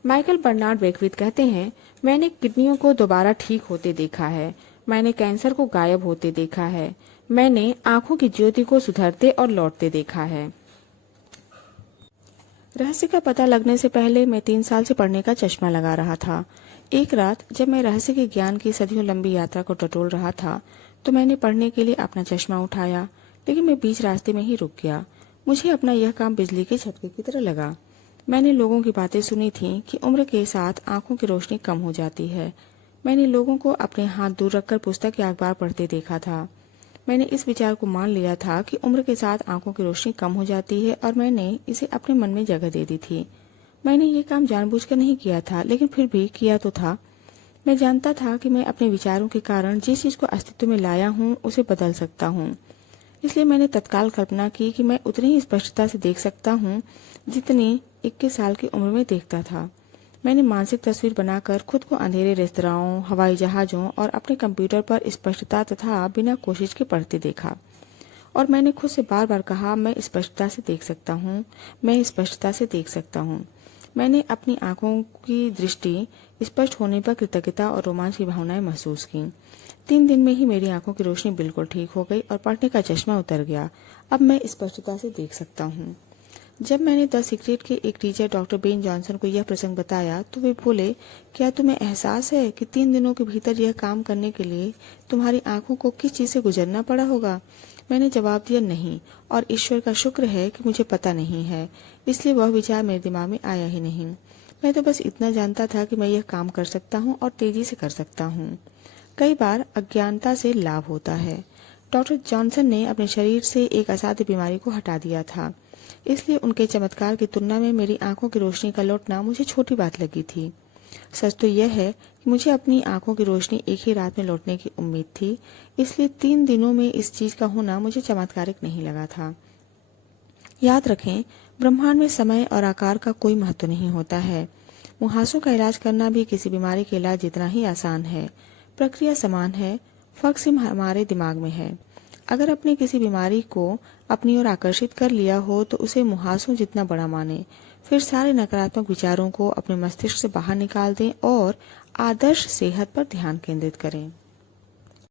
माइकल बर्नार्ड बेकविथ कहते हैं, मैंने किडनियों को दोबारा ठीक होते देखा है, मैंने कैंसर को गायब होते देखा है, मैंने आंखों की ज्योति को सुधरते और लौटते देखा है। रहस्य का पता लगने से पहले मैं 3 साल से पढ़ने का चश्मा लगा रहा था। एक रात जब मैं रहस्य के ज्ञान की सदियों लंबी यात्रा को टटोल रहा था तो मैंने पढ़ने के लिए अपना चश्मा उठाया, लेकिन मैं बीच रास्ते में ही रुक गया। मुझे अपना यह काम बिजली के झटके की तरह लगा। मैंने लोगों की बातें सुनी थी कि उम्र के साथ आंखों की रोशनी कम हो जाती है। मैंने लोगों को अपने हाथ दूर रखकर पुस्तक या अखबार पढ़ते देखा था। मैंने इस विचार को मान लिया था कि उम्र के साथ आंखों की रोशनी कम हो जाती है और मैंने इसे अपने मन में जगह दे दी थी। मैंने ये काम जानबूझकर नहीं किया था, लेकिन फिर भी किया तो था। मैं जानता था कि मैं अपने विचारों के कारण जिस चीज को अस्तित्व में लाया हूँ उसे बदल सकता हूँ। इसलिए मैंने तत्काल कल्पना की कि मैं उतनी ही स्पष्टता से देख सकता हूँ जितनी 21 साल की उम्र में देखता था। मैंने मानसिक तस्वीर बनाकर खुद को अंधेरे रेस्तराओं, हवाई जहाजों और अपने कंप्यूटर पर स्पष्टता तथा बिना कोशिश के पढ़ते देखा। और मैंने खुद से बार बार कहा, मैं स्पष्टता से देख सकता हूँ, मैं स्पष्टता से देख सकता हूँ। मैंने अपनी आंखों की दृष्टि स्पष्ट होने पर कृतज्ञता और रोमांच की भावनाएं महसूस की। 3 दिन में ही मेरी आंखों की रोशनी बिल्कुल ठीक हो गई और पढ़ने का चश्मा उतर गया। अब मैं स्पष्टता से देख सकता हूँ। जब मैंने द सीक्रेट के एक टीचर डॉक्टर बेन जॉनसन को यह प्रसंग बताया तो वे बोले, क्या तुम्हें एहसास है कि 3 दिनों के भीतर यह काम करने के लिए तुम्हारी आंखों को किस चीज से गुजरना पड़ा होगा? मैंने जवाब दिया, नहीं, और ईश्वर का शुक्र है कि मुझे पता नहीं है, इसलिए वह विचार मेरे दिमाग में आया ही नहीं। मैं तो बस इतना जानता था कि मैं यह काम कर सकता हूँ और तेजी से कर सकता हूँ। कई बार अज्ञानता से लाभ होता है। डॉक्टर जॉनसन ने अपने शरीर से एक असाध्य बीमारी को हटा दिया था, इसलिए उनके चमत्कार की तुलना में मेरी आंखों की रोशनी का लौटना मुझे छोटी बात लगी थी। सच तो यह है कि मुझे अपनी आंखों की रोशनी एक ही रात में लौटने की उम्मीद थी, इसलिए 3 दिनों में इस चीज का होना मुझे चमत्कारिक नहीं लगा था। याद रखें, ब्रह्मांड में समय और आकार का कोई महत्व नहीं होता है। मुहासों का इलाज करना भी किसी बीमारी के इलाज जितना ही आसान है। प्रक्रिया समान है, फर्क सिर्फ हमारे दिमाग में है। अगर अपने किसी बीमारी को अपनी ओर आकर्षित कर लिया हो तो उसे मुहासों जितना बड़ा माने, फिर सारे नकारात्मक विचारों को अपने मस्तिष्क से बाहर निकाल दें और आदर्श सेहत पर ध्यान केंद्रित करें।